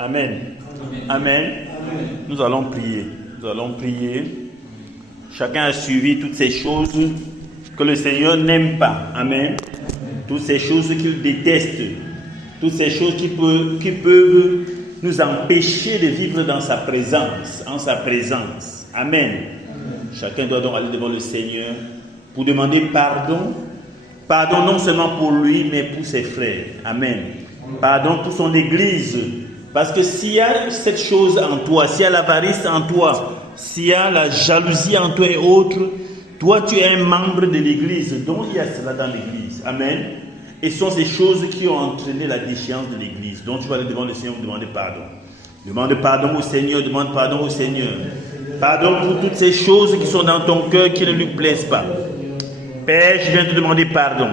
Amen. Amen. Nous allons prier. Nous allons prier. Chacun a suivi toutes ces choses que le Seigneur n'aime pas. Amen. Toutes ces choses qu'il déteste. Toutes ces choses qui peuvent nous empêcher de vivre dans sa présence, en sa présence. Amen. Chacun doit donc aller devant le Seigneur pour demander pardon. Pardon non seulement pour lui, mais pour ses frères. Amen. Pardon pour son église. Parce que s'il y a cette chose en toi, s'il y a l'avarice en toi, s'il y a la jalousie en toi et autres, toi tu es un membre de l'église. Donc il y a cela dans l'église. Amen. Et ce sont ces choses qui ont entraîné la déchéance de l'église. Donc tu vas aller devant le Seigneur pour demander pardon. Demande pardon au Seigneur, demande pardon au Seigneur. Pardon pour toutes ces choses qui sont dans ton cœur qui ne lui plaisent pas. Père, je viens te demander pardon.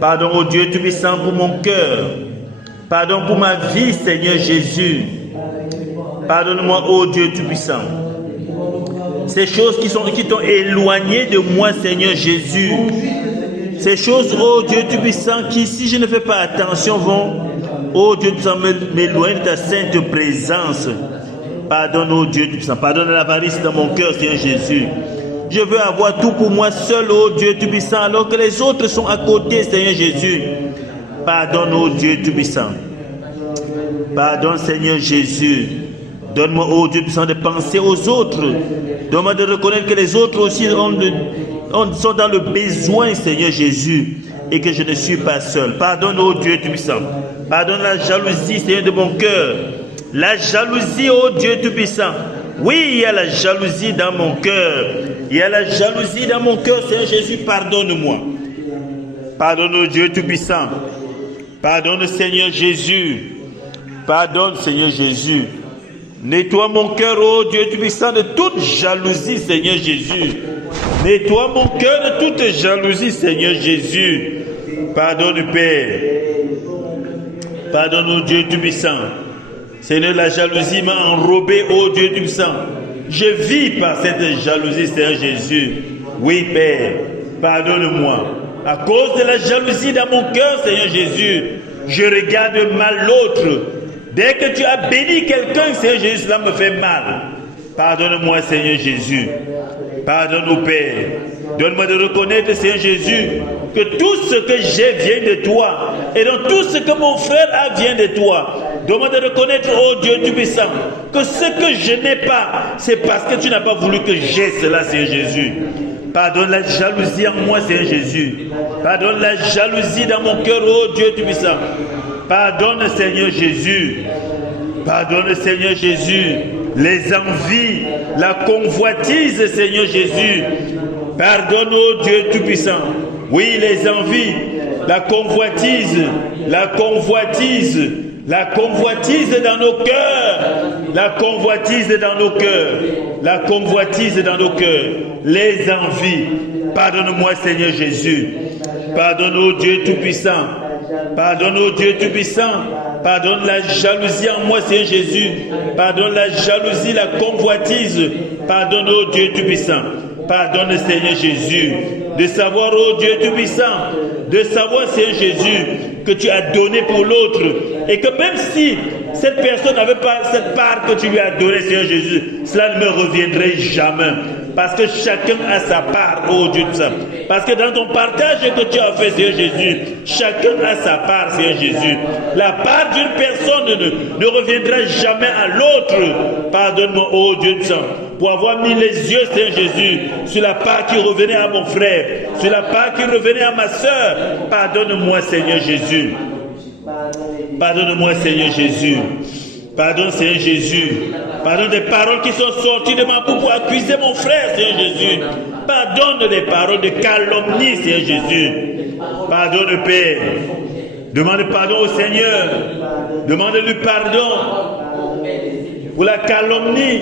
Pardon au Dieu Tout-Puissant pour mon cœur. Pardon pour ma vie, Seigneur Jésus. Pardonne-moi, ô Dieu Tout-Puissant. Ces choses qui t'ont éloigné de moi, Seigneur Jésus. Ces choses, ô Dieu Tout-Puissant, qui, si je ne fais pas attention, vont, ô Dieu Tout-Puissant, m'éloigner de ta sainte présence. Pardonne, ô Dieu Tout-Puissant. Pardonne l'avarice dans mon cœur, Seigneur Jésus. Je veux avoir tout pour moi seul, ô Dieu Tout-Puissant, alors que les autres sont à côté, Seigneur Jésus. Pardonne, ô Dieu Tout-Puissant. Pardonne, Seigneur Jésus. Donne-moi, ô Dieu Tout-Puissant, de penser aux autres. Donne-moi de reconnaître que les autres aussi sont dans le besoin, Seigneur Jésus, et que je ne suis pas seul. Pardonne, ô Dieu Tout-Puissant. Pardonne la jalousie, Seigneur, de mon cœur. La jalousie, ô Dieu Tout-Puissant. Oui, il y a la jalousie dans mon cœur. Il y a la jalousie dans mon cœur, Seigneur Jésus, pardonne-moi. Pardonne, ô Dieu Tout-Puissant. Pardonne, Seigneur Jésus. Pardonne, Seigneur Jésus. Nettoie mon cœur, ô Dieu Tout-Puissant, de toute jalousie, Seigneur Jésus. Nettoie mon cœur de toute jalousie, Seigneur Jésus. Pardonne, Père. Pardonne, ô Dieu Tout-Puissant. Seigneur, la jalousie m'a enrobé, ô Dieu Tout-Puissant. Je vis par cette jalousie, Seigneur Jésus. Oui, Père, pardonne-moi. À cause de la jalousie dans mon cœur, Seigneur Jésus, je regarde mal l'autre. Dès que tu as béni quelqu'un, Seigneur Jésus, cela me fait mal. Pardonne-moi, Seigneur Jésus. Pardonne-nous, Père. Donne-moi de reconnaître, Seigneur Jésus, que tout ce que j'ai vient de toi. Et donc tout ce que mon frère a vient de toi. Donne-moi de reconnaître, oh Dieu Tout-Puissant, que ce que je n'ai pas, c'est parce que tu n'as pas voulu que j'aie cela, Seigneur Jésus. Pardonne la jalousie en moi, Seigneur Jésus. Pardonne la jalousie dans mon cœur, oh Dieu Tout-Puissant. Pardonne, Seigneur Jésus. Pardonne, Seigneur Jésus, les envies, la convoitise, Seigneur Jésus. Pardonne, oh Dieu Tout-Puissant. Oui, les envies, la convoitise dans nos cœurs. La convoitise dans nos cœurs. La convoitise dans nos cœurs. Les envies. Pardonne-moi, Seigneur Jésus. Pardonne, ô Dieu Tout-Puissant. Pardonne, ô Dieu Tout-Puissant. Pardonne la jalousie en moi, Seigneur Jésus. Pardonne la jalousie, la convoitise. Pardonne, ô Dieu Tout-Puissant. Pardonne, Seigneur Jésus. De savoir, ô Dieu Tout-Puissant, de savoir, Seigneur Jésus, que tu as donné pour l'autre. Et que même si cette personne n'avait pas cette part que tu lui as donnée, Seigneur Jésus, cela ne me reviendrait jamais. Parce que chacun a sa part, ô Dieu Tout-Puissant. Parce que dans ton partage que tu as fait, Seigneur Jésus, chacun a sa part, Seigneur Jésus. La part d'une personne ne reviendra jamais à l'autre. Pardonne-moi, ô Dieu Tout-Puissant, pour avoir mis les yeux, Seigneur Jésus, sur la part qui revenait à mon frère, sur la part qui revenait à ma soeur. Pardonne-moi, Seigneur Jésus. Pardonne-moi, Seigneur Jésus. Pardonne, Seigneur Jésus. Pardonne des paroles qui sont sorties de ma bouche pour accuser mon frère, Seigneur Jésus. Pardonne les paroles de calomnie, Seigneur Jésus. Pardonne, Père. Demande pardon au Seigneur. Demande-lui pardon pour la calomnie.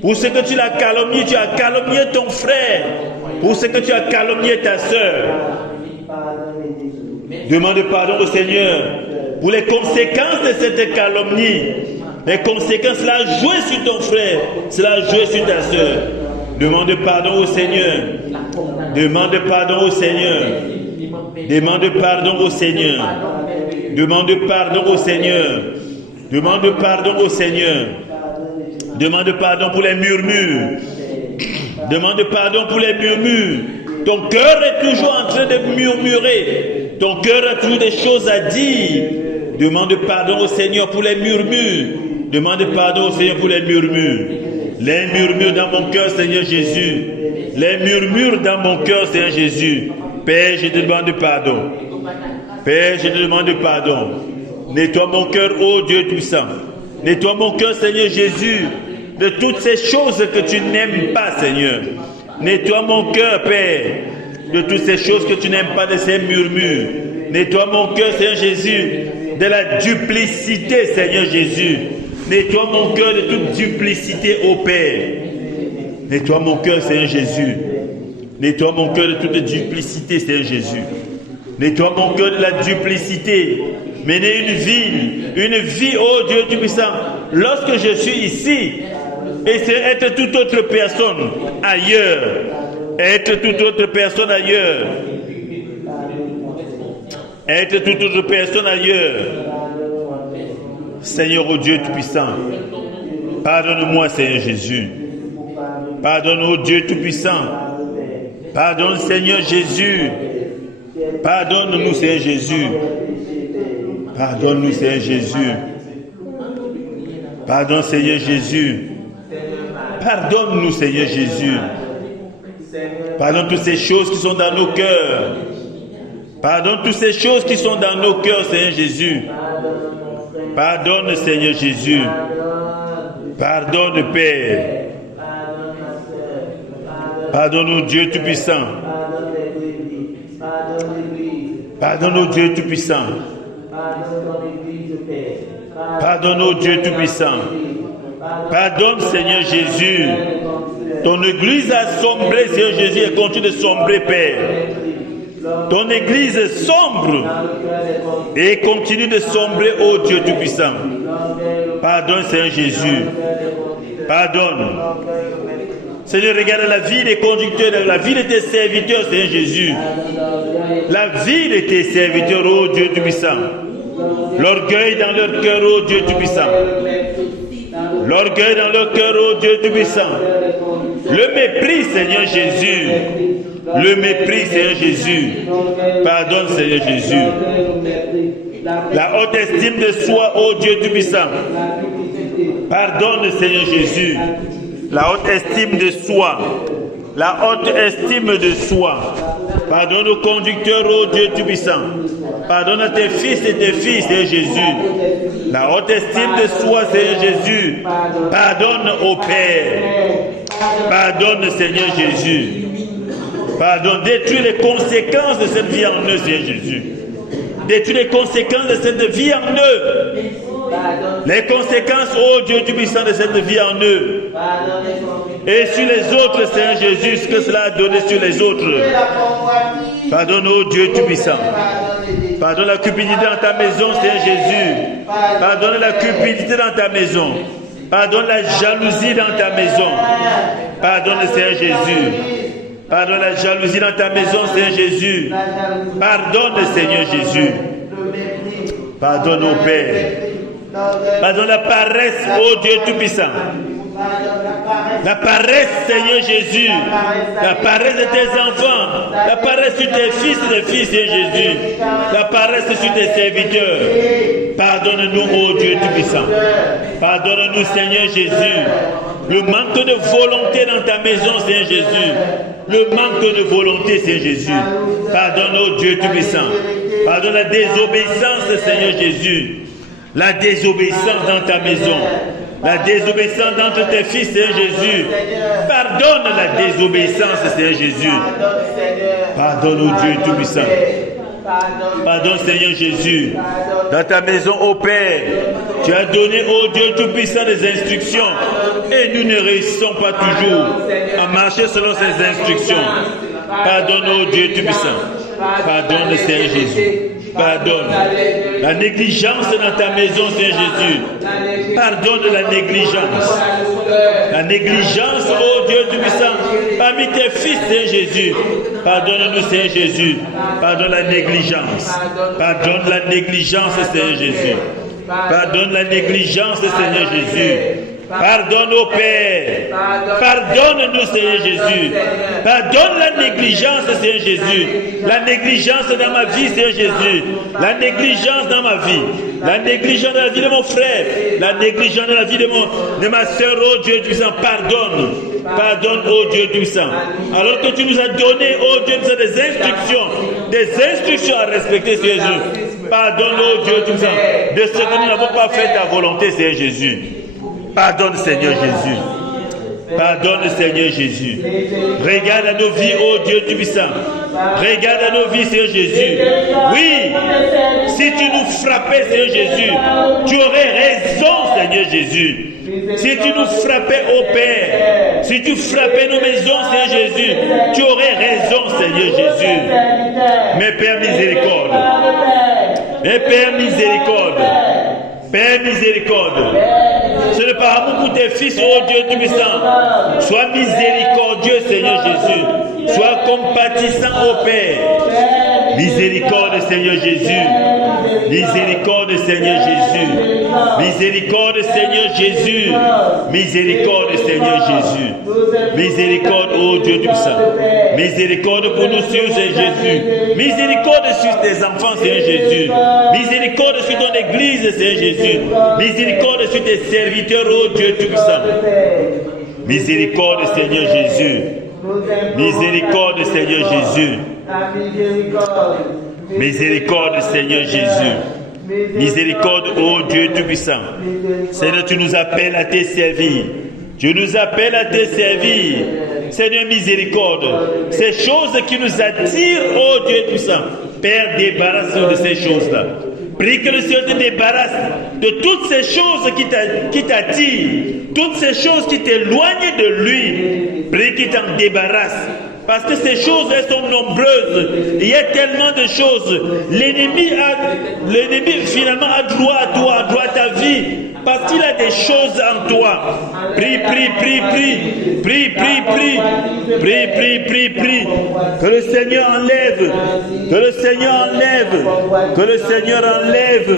Pour ce que tu l'as calomnié, tu as calomnié ton frère. Pour ce que tu as calomnié ta soeur. Demande pardon au Seigneur pour les conséquences de cette calomnie. Les conséquences, cela a joué sur ton frère, cela a joué sur ta soeur. Demande pardon au Seigneur. Demande pardon au Seigneur. Demande pardon au Seigneur. Demande pardon au Seigneur. Demande pardon au Seigneur. Demande pardon pour les murmures. Demande pardon pour les murmures. Ton cœur est toujours en train de murmurer. Ton cœur a toujours des choses à dire. Demande pardon au Seigneur pour les murmures. Demande pardon au Seigneur pour les murmures. Les murmures dans mon cœur, Seigneur Jésus. Les murmures dans mon cœur, Seigneur Jésus. Père, je te demande pardon. Père, je te demande pardon. Nettoie mon cœur, ô Dieu Tout-Puissant. Nettoie mon cœur, Seigneur Jésus, de toutes ces choses que tu n'aimes pas, Seigneur. Nettoie mon cœur, Père, de toutes ces choses que tu n'aimes pas, de ces murmures. Nettoie mon cœur, Seigneur Jésus, de la duplicité, Seigneur Jésus. Nettoie mon cœur de toute duplicité, ô Père. Nettoie mon cœur, Seigneur Jésus. Nettoie mon cœur de toute duplicité, Seigneur Jésus. Nettoie mon cœur de la duplicité. Mener une vie, oh Dieu Tout-Puissant, lorsque je suis ici, et c'est être toute autre personne ailleurs. Être toute autre personne ailleurs. Être toute autre personne ailleurs. Seigneur, oh Dieu Tout-Puissant, pardonne-moi, Seigneur Jésus. Pardonne, oh Dieu Tout-Puissant. Pardonne, Seigneur Jésus. Pardonne-nous, Seigneur Jésus. Pardonne-nous, Seigneur Jésus. Pardonne, Seigneur Jésus. Pardonne-nous, Seigneur Jésus. Pardonne toutes ces choses qui sont dans nos cœurs. Pardonne toutes ces choses qui sont dans nos cœurs, Seigneur Jésus. Pardonne, Seigneur Jésus. Pardonne, Père. Pardonne, Dieu Tout-Puissant. Pardonne, Dieu Tout-Puissant. Pardonne, Dieu Tout-Puissant. Pardonne, Seigneur Jésus. Ton église a sombré, Seigneur Jésus, et continue de sombrer, Père. Ton église sombre et continue de sombrer, ô Dieu Tout-Puissant. Pardonne, Seigneur Jésus. Pardonne. Seigneur, regarde la vie des conducteurs, la vie de tes serviteurs, Seigneur Jésus. La vie de tes serviteurs, ô Dieu Tout-Puissant. L'orgueil dans leur cœur, ô Dieu Tout-Puissant. L'orgueil dans leur cœur, ô Dieu Tout-Puissant. Le mépris, Seigneur Jésus. Le mépris, Seigneur Jésus. Pardonne, Seigneur Jésus. La haute estime de soi, ô Dieu Tout-Puissant. Pardonne, Seigneur Jésus. La haute estime de soi. La haute estime de soi. Pardonne aux conducteurs, ô Dieu Tout-Puissant. Pardonne à tes fils et tes filles, Seigneur Jésus. La haute estime de soi, Seigneur Jésus. Pardonne au Père. Pardonne, Seigneur Jésus. Pardonne. Détruis les conséquences de cette vie en eux, Seigneur Jésus. Détruis les conséquences de cette vie en eux. Les conséquences, ô Dieu Tout-Puissant, de cette vie en eux. Et sur les autres, Seigneur Jésus, ce que cela a donné sur les autres. Pardonne, ô Dieu Tout-Puissant. Pardonne la cupidité dans ta maison, Seigneur Jésus. Pardonne la cupidité dans ta maison. Pardonne la jalousie dans ta maison. Pardonne, Seigneur Jésus. Pardonne la jalousie dans ta maison, Seigneur Jésus. Pardonne, Seigneur Jésus. Pardonne au Père. Pardonne la paresse, ô Dieu Tout-Puissant. La paresse, Seigneur Jésus. La paresse de tes enfants. La paresse sur tes fils et tes filles, Seigneur Jésus. La paresse sur tes serviteurs. Pardonne-nous, ô Dieu Tout-Puissant. Pardonne-nous, Seigneur Jésus. Le manque de volonté dans ta maison, Seigneur Jésus. Le manque de volonté, Seigneur Jésus. Pardonne, ô Dieu Tout-Puissant. Pardonne la désobéissance, Seigneur Jésus. La désobéissance dans ta maison. La désobéissance d'entre tes fils, Seigneur Jésus. Pardonne la désobéissance, Seigneur Jésus. Pardonne, ô Dieu Tout-Puissant. Pardonne, Seigneur Jésus. Dans ta maison, ô Père, tu as donné, ô Dieu Tout-Puissant, des instructions. Et nous ne réussissons pas toujours à marcher selon ces instructions. Pardonne, ô Dieu Tout-Puissant. Pardonne, Seigneur Jésus. Pardonne la négligence dans ta maison, Seigneur Jésus. Pardonne la négligence. La négligence, oh Dieu Tout-Puissant, parmi tes fils, Seigneur Jésus. Pardonne-nous, Seigneur Jésus. Pardonne la négligence. Pardonne la négligence, Seigneur Jésus. Pardonne la négligence, Seigneur Jésus. Pardonne au Père. Pardonne-nous, Seigneur Jésus. Pardonne la négligence, Seigneur Jésus. La négligence dans ma vie, Seigneur Jésus. La négligence dans ma vie. La négligence dans la vie de mon frère. La négligence dans la vie de ma soeur, oh Dieu Tout-Puissant. Pardonne. Pardonne, oh Dieu Tout-Puissant. Alors que tu nous as donné, oh Dieu Tout-Puissant, des instructions à respecter, Seigneur Jésus. Pardonne, oh Dieu Tout-Puissant, de ce que nous n'avons pas fait ta volonté, Seigneur Jésus. Pardonne, Seigneur Jésus. Pardonne, Seigneur Jésus. Regarde à nos vies, oh Dieu Tout-Puissant. Regarde à nos vies, Seigneur Jésus. Oui, si tu nous frappais, Seigneur Jésus, tu aurais raison, Seigneur Jésus. Si tu nous frappais au Père, si tu frappais nos maisons, Seigneur Jésus, tu aurais raison, Seigneur Jésus. Mais Père miséricorde, mais Père miséricorde, Père miséricorde, ce n'est pas amour pour tes fils, oh Dieu Tout-Puissant. Sois miséricordieux, Seigneur Jésus. Sois compatissant au Père. Miséricorde, Seigneur Jésus. Miséricorde, Seigneur Jésus. Miséricorde, Seigneur Jésus. Miséricorde, Seigneur Jésus. Miséricorde, oh Dieu Tout-Puissant. Miséricorde pour nous, Seigneur Jésus. Miséricorde sur tes enfants, Seigneur Jésus. Miséricorde sur ton église, Seigneur Jésus. Miséricorde sur tes serviteurs, oh Dieu Tout-Puissant. Miséricorde, Seigneur Jésus. Miséricorde, Seigneur Jésus. Miséricorde, Seigneur Jésus. Miséricorde, ô Dieu Tout-Puissant. Seigneur, tu nous appelles à te servir. Tu nous appelles à te servir. Seigneur, miséricorde. Ces choses qui nous attirent, ô Dieu Tout-Puissant. Père, débarrasse-nous de ces choses-là. Prie que le Seigneur te débarrasse de toutes ces choses qui t'attirent, toutes ces choses qui t'éloignent de lui. Prie qu'il t'en débarrasse. Parce que ces choses, elles sont nombreuses. Il y a tellement de choses. L'ennemi finalement a droit à toi, a droit à ta vie. Parce qu'il a des choses en toi. Prie, prie, prie, prie. Prie, prie, prie. Prie, prie, prie, prie. Que le Seigneur enlève. Que le Seigneur enlève. Que le Seigneur enlève.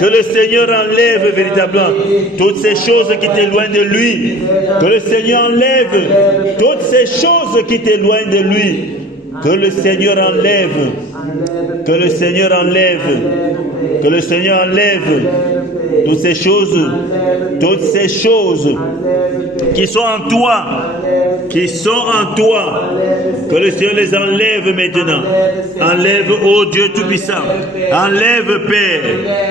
Que le Seigneur enlève véritablement toutes ces choses qui t'éloignent de lui. Que le Seigneur enlève toutes ces choses qui t'éloignent de lui. Que le Seigneur enlève. Que le Seigneur enlève. Que le Seigneur enlève toutes ces choses qui sont en toi, que le Seigneur les enlève maintenant. Enlève, ô Dieu Tout-Puissant. Enlève, Père.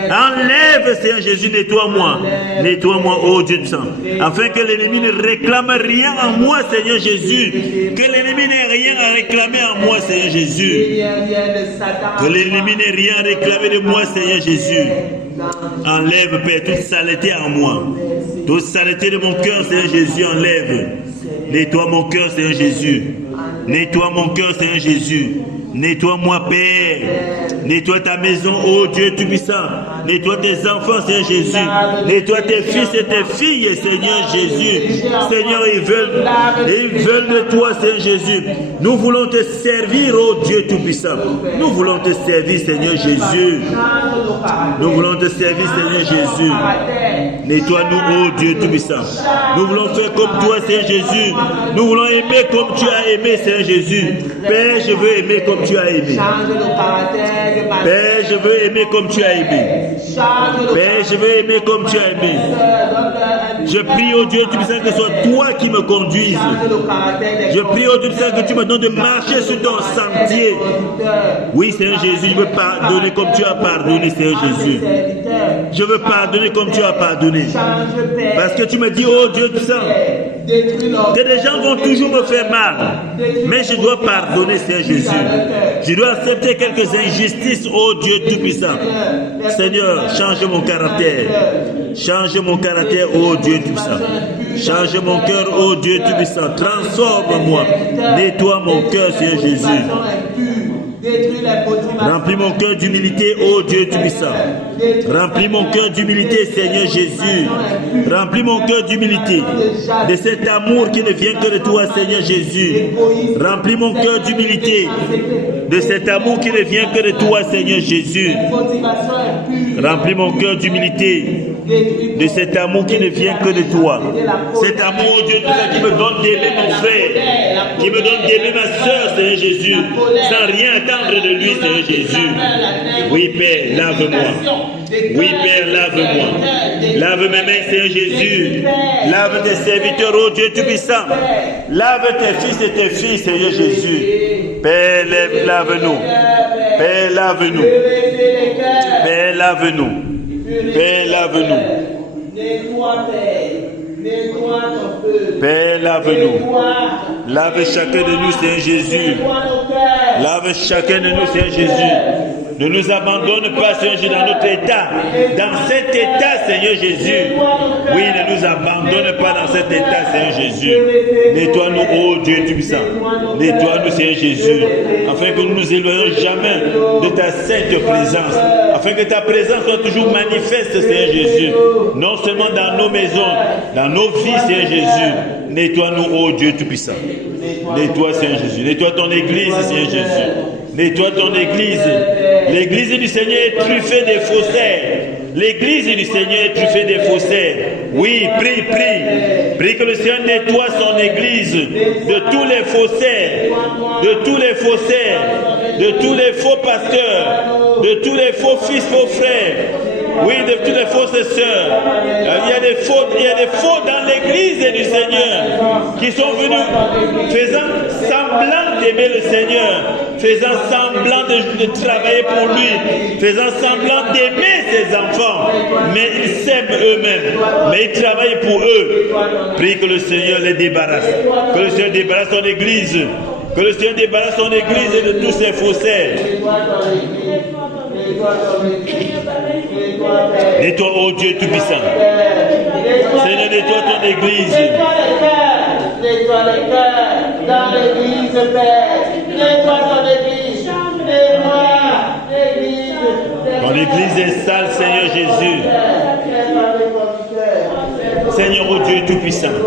Enlève, Seigneur Jésus, nettoie-moi. Nettoie-moi, ô Dieu Tout-Puissant. Afin que l'ennemi ne réclame rien en moi, Seigneur Jésus. Que l'ennemi n'ait rien à réclamer en moi, Seigneur Jésus. Que l'ennemi n'ait rien à réclamer de moi, Seigneur Jésus. Enlève, Père, toute saleté en moi. Toute saleté de mon cœur, Seigneur Jésus, enlève. Nettoie mon cœur, Seigneur Jésus. Nettoie mon cœur, Seigneur Jésus. Nettoie-moi, Père. Nettoie ta maison, ô Dieu Tout-Puissant. Nettoie tes enfants, Seigneur Jésus. Nettoie tes fils et tes filles, Seigneur Jésus. Seigneur, ils veulent de toi, Seigneur Jésus. Nous voulons te servir, ô Dieu Tout-Puissant. Nous voulons te servir, Seigneur Jésus. Nous voulons te servir, Seigneur Jésus. Nettoie-nous, ô Dieu Tout-Puissant. Nous voulons faire comme toi, Seigneur Jésus. Nous voulons aimer comme tu as aimé, Seigneur Jésus. Père, je veux aimer comme tu as aimé. Père, je veux aimer comme tu as aimé. Père, je veux aimer comme tu as aimé. Je prie au Dieu Tout-Puissant que ce soit toi qui me conduise. Je prie au Dieu Tout-Puissant que tu me donnes de marcher sur ton sentier. Oui, Seigneur Jésus, je veux pardonner comme tu as pardonné, Seigneur Jésus. Je veux pardonner comme tu as pardonné. Parce que tu me dis, oh Dieu Tout-Puissant, que des gens vont toujours me faire mal. Mais je dois pardonner, Seigneur Jésus. Je dois accepter quelques injustices, oh Dieu Tout-Puissant. Seigneur, change mon caractère. Change mon caractère, oh Dieu Tout-Puissant. Change mon cœur, oh Dieu Tout-Puissant. Transforme-moi. Nettoie mon cœur, Seigneur Jésus. Remplis mon cœur d'humilité, ô Dieu Tout-Puissant. Remplis mon cœur d'humilité, Seigneur Jésus. Remplis mon cœur d'humilité, de cet amour qui ne vient que de toi, Seigneur Jésus. Remplis mon cœur d'humilité, de cet amour qui ne vient que de toi, Seigneur Jésus. Remplis mon cœur d'humilité, de cet amour qui ne vient que de toi. Cet amour, oh Dieu, tout ça qui me donne d'aimer mon frère, qui me donne d'aimer ma soeur, Seigneur Jésus, sans rien attendre de lui, Seigneur Jésus. Oui, Père, lave-moi. Oui, Père, lave-moi. Lave mes mains, Seigneur Jésus. Lave tes serviteurs, oh Dieu Tout-Puissant. Lave tes fils et tes filles, Seigneur Jésus. Père, lave-nous. Père, lave-nous. Père, lave-nous. Père, lave-nous. Père, lave-nous. Lave chacun de nous, Seigneur Jésus. Lave chacun de nous, Seigneur Jésus. Ne nous abandonne pas, Seigneur Jésus, dans notre état. Dans cet état, Seigneur Jésus. Oui, ne nous abandonne pas dans cet état, Seigneur Jésus. Nettoie-nous, oh Dieu Tout-Puissant. Nettoie-nous, Seigneur Jésus. Afin que nous ne nous éloignions jamais de ta sainte présence. Afin que ta présence soit toujours manifeste, Seigneur Jésus. Non seulement dans nos maisons, dans nos vies, Seigneur Jésus. Nettoie-nous, oh Dieu Tout-Puissant. Nettoie, Seigneur Jésus. Nettoie ton église, Seigneur Jésus. Nettoie ton église. L'église du Seigneur est truffée des faussaires. L'église du Seigneur est truffée des faussaires. Oui, prie, prie. Prie que le Seigneur nettoie son église de tous les faussaires, de tous les faussaires, de tous les faux pasteurs, de tous les faux fils, faux frères. Oui, de toutes les fausses sœurs. Il y a des faux dans l'église du Seigneur qui sont venus faisant semblant d'aimer le Seigneur, faisant semblant de travailler pour lui, faisant semblant d'aimer ses enfants, mais ils s'aiment eux-mêmes, mais ils travaillent pour eux. Prie que le Seigneur les débarrasse, que le Seigneur débarrasse son église, que le Seigneur débarrasse son église de tous ces faussaires. Nettoie, oh Dieu Tout-Puissant. Seigneur, nettoie ton église. Nettoie le cœur dans l'église, Père. Nettoie ton église. Nettoie l'église. Ton église est sale, Seigneur Jésus. Seigneur, oh Dieu Tout-Puissant.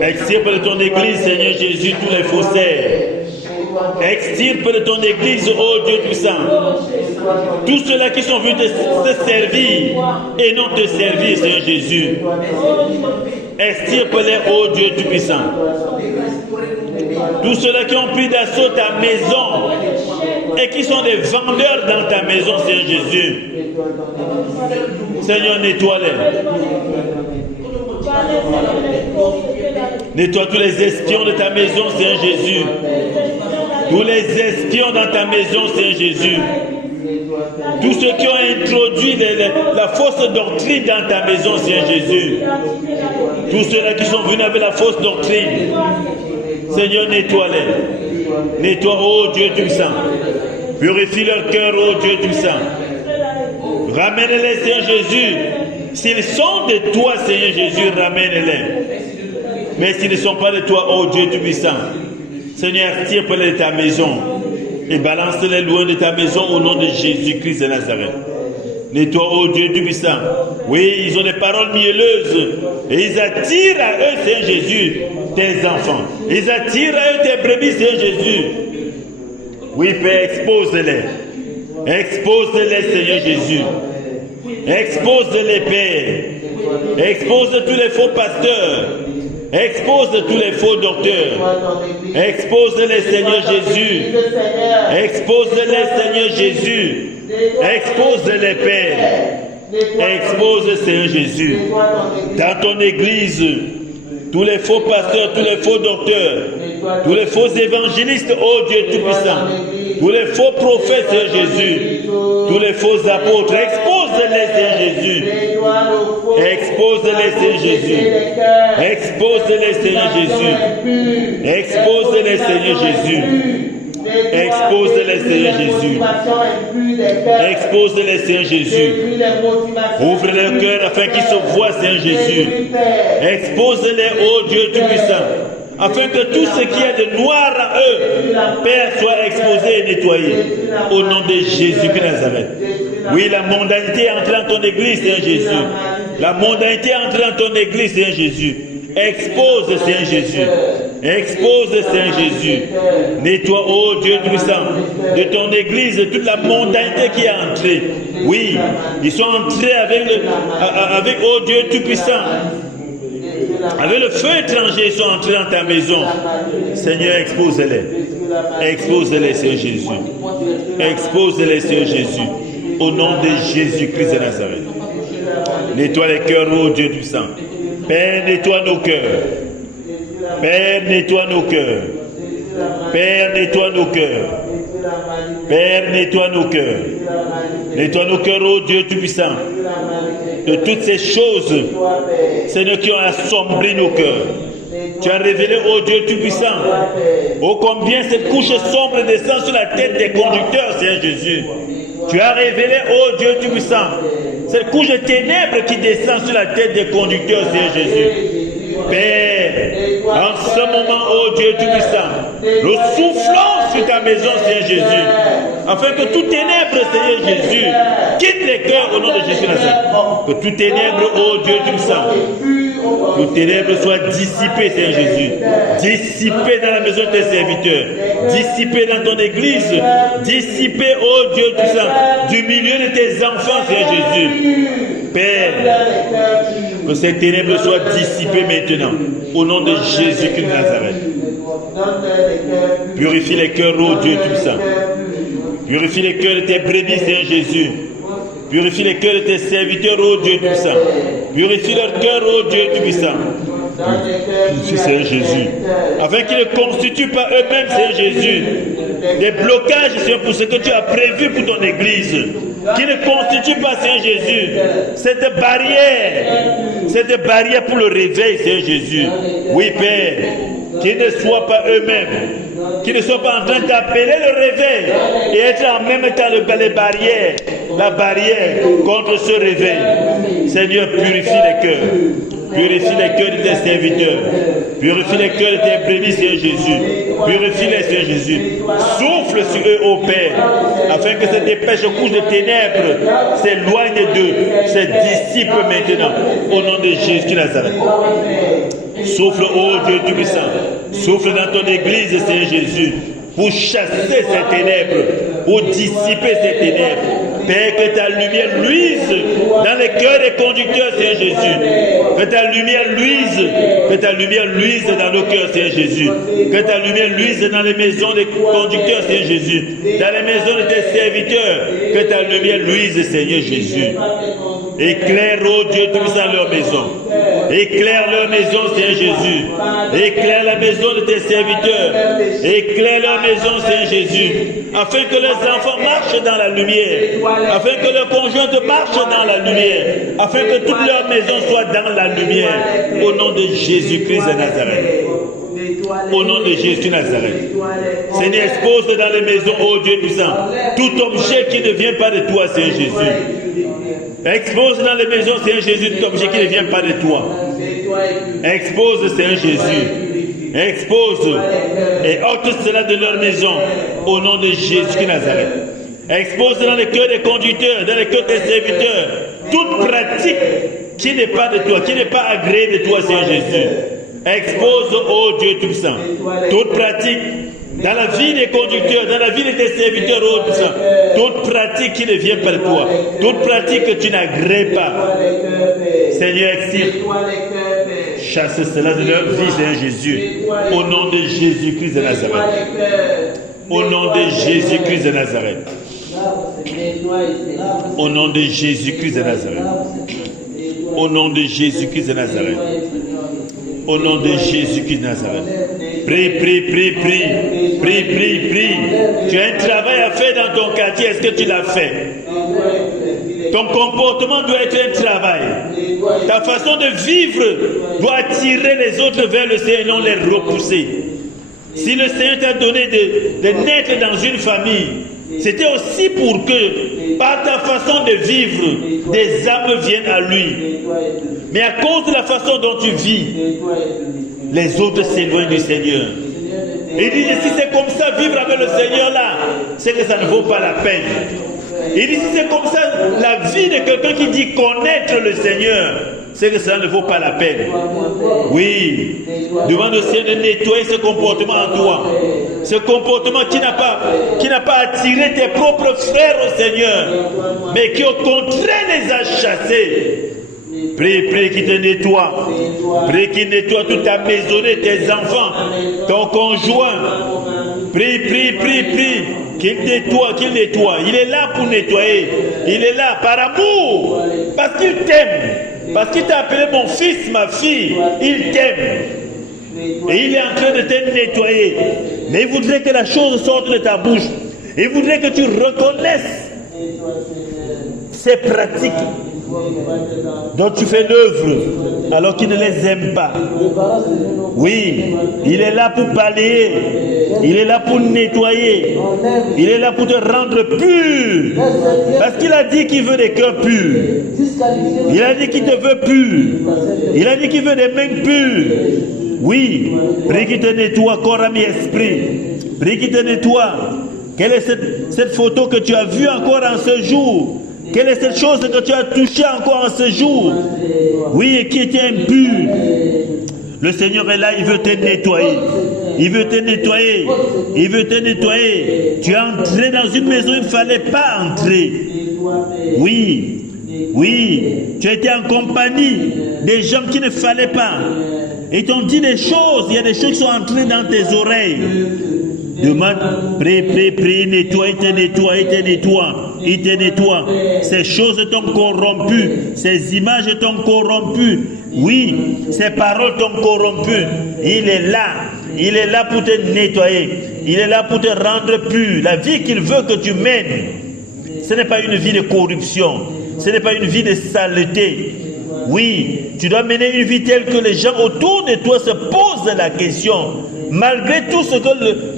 Extirpe de ton église, Seigneur Jésus, tous les faussaires. Extirpe de ton église, oh Dieu Tout-Puissant, tous ceux-là qui sont venus te servir et non te servir, Seigneur Jésus. Extirpe-les, oh Dieu Tout-Puissant. Tous ceux-là qui ont pris d'assaut ta maison et qui sont des vendeurs dans ta maison, Seigneur Jésus. Seigneur, nettoie-les. Nettoie tous les espions de ta maison, Seigneur Jésus. Tous les espions dans ta maison, Seigneur Jésus. Tous ceux qui ont introduit la fausse doctrine dans ta maison, Seigneur Jésus. Tous ceux-là qui sont venus avec la fausse doctrine. Seigneur, nettoie-les. Nettoie, oh Dieu Tout-Puissant. Purifie leur cœur, oh Dieu Tout-Puissant. Ramène-les, Seigneur Jésus. S'ils sont de toi, Seigneur Jésus, ramène-les. Mais s'ils ne sont pas de toi, oh Dieu Tout-Puissant, Seigneur, tire-les de ta maison et balance-les loin de ta maison au nom de Jésus-Christ de Nazareth. Nettoie, oh Dieu Tout-Puissant. Oui, ils ont des paroles mielleuses et ils attirent à eux, Seigneur Jésus, tes enfants. Ils attirent à eux tes brebis, Seigneur Jésus. Oui, Père, expose-les. Expose-les, Seigneur Jésus. Expose-les, Père. Expose tous les faux pasteurs. Expose tous les faux docteurs. Expose-les, Seigneur Jésus. Expose-les, Seigneur Jésus. Expose-les, Père. Expose, Seigneur Jésus. Dans ton église, tous les faux pasteurs, tous les faux docteurs, tous les faux évangélistes, oh Dieu Tout-Puissant, tous les faux prophètes, Seigneur Jésus, tous les faux apôtres, expose-les, Seigneur Jésus. Expose-les, Seigneur Jésus. Expose-les, Seigneur Jésus. Expose-les, Seigneur Jésus. Expose-les, Seigneur Jésus. Expose-les, Seigneur Jésus. Ouvre leur cœur afin qu'ils se voient, Seigneur Jésus. Expose-les, ô Dieu Tout-Puissant, afin que tout ce qui est de noir à eux, Père, soit exposé et nettoyé. Au nom de Jésus-Christ de Nazareth. Oui, la mondanité est entrée dans ton église, Seigneur Jésus. La mondanité est entrée dans ton église, Seigneur Jésus. Expose, Seigneur Jésus. Expose, Seigneur Jésus. Nettoie, oh Dieu Tout-Puissant, de ton église, toute la mondanité qui est entrée. Oui, ils sont entrés avec oh Dieu Tout-Puissant. Avec le feu étranger, ils sont entrés dans ta maison. Seigneur, expose-les. Expose-les, Seigneur Jésus. Expose-les, Seigneur Jésus. Au nom de Jésus-Christ de Nazareth. Nettoie les cœurs, oh Dieu Tout-Puissant. Père, nettoie nos cœurs. Père, nettoie nos cœurs. Père, nettoie nos cœurs. Père, nettoie nos cœurs. Nettoie nos cœurs, oh Dieu Tout-Puissant, de toutes ces choses, Seigneur, qui ont assombri nos cœurs. Tu as révélé, oh Dieu Tout-Puissant, oh combien cette couche sombre descend sur la tête des conducteurs, Seigneur Jésus. Tu as révélé, oh Dieu Tout-Puissant, cette couche de ténèbres qui descend sur la tête des conducteurs, Seigneur Jésus. Père, en ce moment, oh Dieu Tout-Puissant, nous soufflons sur ta maison, Seigneur Jésus, afin que tout ténèbre, Seigneur Jésus, quitte les cœurs au nom de Jésus Nazareth. Que tout ténèbre, oh Dieu Tout-Puissant, tout ténèbre soit dissipé, Seigneur Jésus, dissipé dans la maison de tes serviteurs, dissipé dans ton église, dissipé, oh Dieu Tout-Puissant, du milieu de tes enfants, Seigneur Jésus. Père, que ces ténèbres soient dissipées maintenant, au nom de Jésus-Christ de Nazareth. Purifie les cœurs, oh Dieu Tout-Puissant. Purifie les cœurs de tes brebis, Seigneur Jésus. Purifie les cœurs de tes serviteurs, oh Dieu Tout-Puissant. Purifie leurs cœurs, oh Dieu Tout-Puissant. Purifie, Seigneur Jésus. Afin qu'ils ne constituent pas eux-mêmes, Seigneur Jésus, des blocages, Seigneur, pour ce que tu as prévu pour ton église. Qui ne constitue pas, Seigneur Jésus, cette barrière pour le réveil, Seigneur Jésus. Oui, Père, qu'ils ne soient pas eux-mêmes, qu'ils ne soient pas en train d'appeler le réveil et être en même temps la barrière contre ce réveil. Seigneur, purifie les cœurs. Purifie les cœurs de tes serviteurs. Purifie les cœurs de tes brebis, Seigneur Jésus. Purifie-les, Seigneur Jésus. Souffle sur eux, ô Père, afin que cette épaisse couche de ténèbres s'éloigne d'eux, se dissipe maintenant, au nom de Jésus Nazareth. Souffle, ô Dieu Tout-Puissant. Souffle dans ton église, Seigneur Jésus, pour chasser ces ténèbres, pour dissiper ces ténèbres. Père, que ta lumière luise dans les cœurs des conducteurs, Seigneur Jésus. Que ta lumière luise, que ta lumière luise dans nos cœurs, Seigneur Jésus. Que ta lumière luise dans les maisons des conducteurs, Seigneur Jésus. Dans les maisons de tes serviteurs. Que ta lumière luise, Seigneur Jésus. Éclaire, oh Dieu, Tout-Puissant, leur maison. Éclaire leur maison, Seigneur Jésus. Éclaire la maison de tes serviteurs. Éclaire leur maison, Seigneur Jésus. Afin que les enfants marchent dans la lumière. Afin que leurs conjointes marchent dans la lumière. Afin que toute leur maison soit dans la lumière. Au nom de Jésus-Christ de Nazareth. Au nom de Jésus Nazareth. Seigneur, expose dans les maisons, oh Dieu puissant, tout objet qui ne vient pas de toi, Seigneur Jésus. Expose dans les maisons, Seigneur Jésus, tout objet qui ne vient pas de toi. Expose, Seigneur Jésus. Expose et ôte cela de leur maison au nom de Jésus Nazareth. Expose dans les cœurs des conducteurs, dans les cœurs des serviteurs, toute pratique qui n'est pas de toi, qui n'est pas agréée de toi, Seigneur Jésus. Expose, ô Dieu Tout-Puissant, toute pratique dans la vie des conducteurs, dans la vie de tes serviteurs, ô Tout-Puissant, toute pratique qui ne vient pas de toi, toute pratique que tu n'agrées pas. Seigneur, excite, chasse cela de leur vie, Seigneur Jésus, au nom de Jésus-Christ de Nazareth. Au nom de Jésus-Christ de Nazareth. Au nom de Jésus-Christ de Nazareth. Au nom de Jésus-Christ de Nazareth. Au nom de Jésus-Christ de Nazareth. Prie, prie, prie, prie. Prie, prie, prie. Tu as un travail à faire dans ton quartier. Est-ce que tu l'as fait? Ton comportement doit être un travail. Ta façon de vivre doit attirer les autres vers le Seigneur et non les repousser. Si le Seigneur t'a donné de naître dans une famille, c'était aussi pour que, par ta façon de vivre, des âmes viennent à lui. Mais à cause de la façon dont tu vis, les autres s'éloignent du Seigneur. Et il dit, si c'est comme ça, vivre avec le Seigneur là, c'est que ça ne vaut pas la peine. Il dit, si c'est comme ça, la vie de quelqu'un qui dit connaître le Seigneur, c'est que cela ne vaut pas la peine. Oui, demande au Seigneur de nettoyer ce comportement en toi. Ce comportement qui n'a pas attiré tes propres frères au Seigneur, mais qui au contraire les a chassés. Prie qu'il te nettoie. Prie qu'il nettoie toute ta maisonnée, tes enfants, ton conjoint. Prie. Qu'il nettoie. Il est là pour nettoyer. Il est là par amour. Parce qu'il t'aime. Parce qu'il t'a appelé mon fils, ma fille. Il t'aime. Et il est en train de te nettoyer. Mais il voudrait que la chose sorte de ta bouche. Il voudrait que tu reconnaisses ces pratiques dont tu fais l'œuvre alors qu'il ne les aime pas. Oui, il est là pour balayer, il est là pour nettoyer, il est là pour te rendre pur. Parce qu'il a dit qu'il veut des cœurs purs. Il a dit qu'il te veut pur. Il a dit qu'il veut des mains pures. Oui, prie qu'il te nettoie, corps, âme et esprit. Prie qu'il te nettoie. Quelle est cette photo que tu as vue encore en ce jour? Quelle est cette chose que tu as touchée encore en ce jour? Oui, et qui était impure. Le Seigneur est là, il veut te nettoyer. Il veut te nettoyer. Il veut te nettoyer. Tu es entré dans une maison, il ne fallait pas entrer. Oui, tu as été en compagnie des gens qui ne fallait pas. Ils t'ont dit des choses, il y a des choses qui sont entrées dans tes oreilles. Demande, prie, nettoie, il te nettoie. Ces choses t'ont corrompu, ces images t'ont corrompu. Oui, ces paroles t'ont corrompu. Il est là pour te nettoyer. Il est là pour te rendre pur. La vie qu'il veut que tu mènes, ce n'est pas une vie de corruption, ce n'est pas une vie de saleté. Oui, tu dois mener une vie telle que les gens autour de toi se posent la question. Malgré tout ce que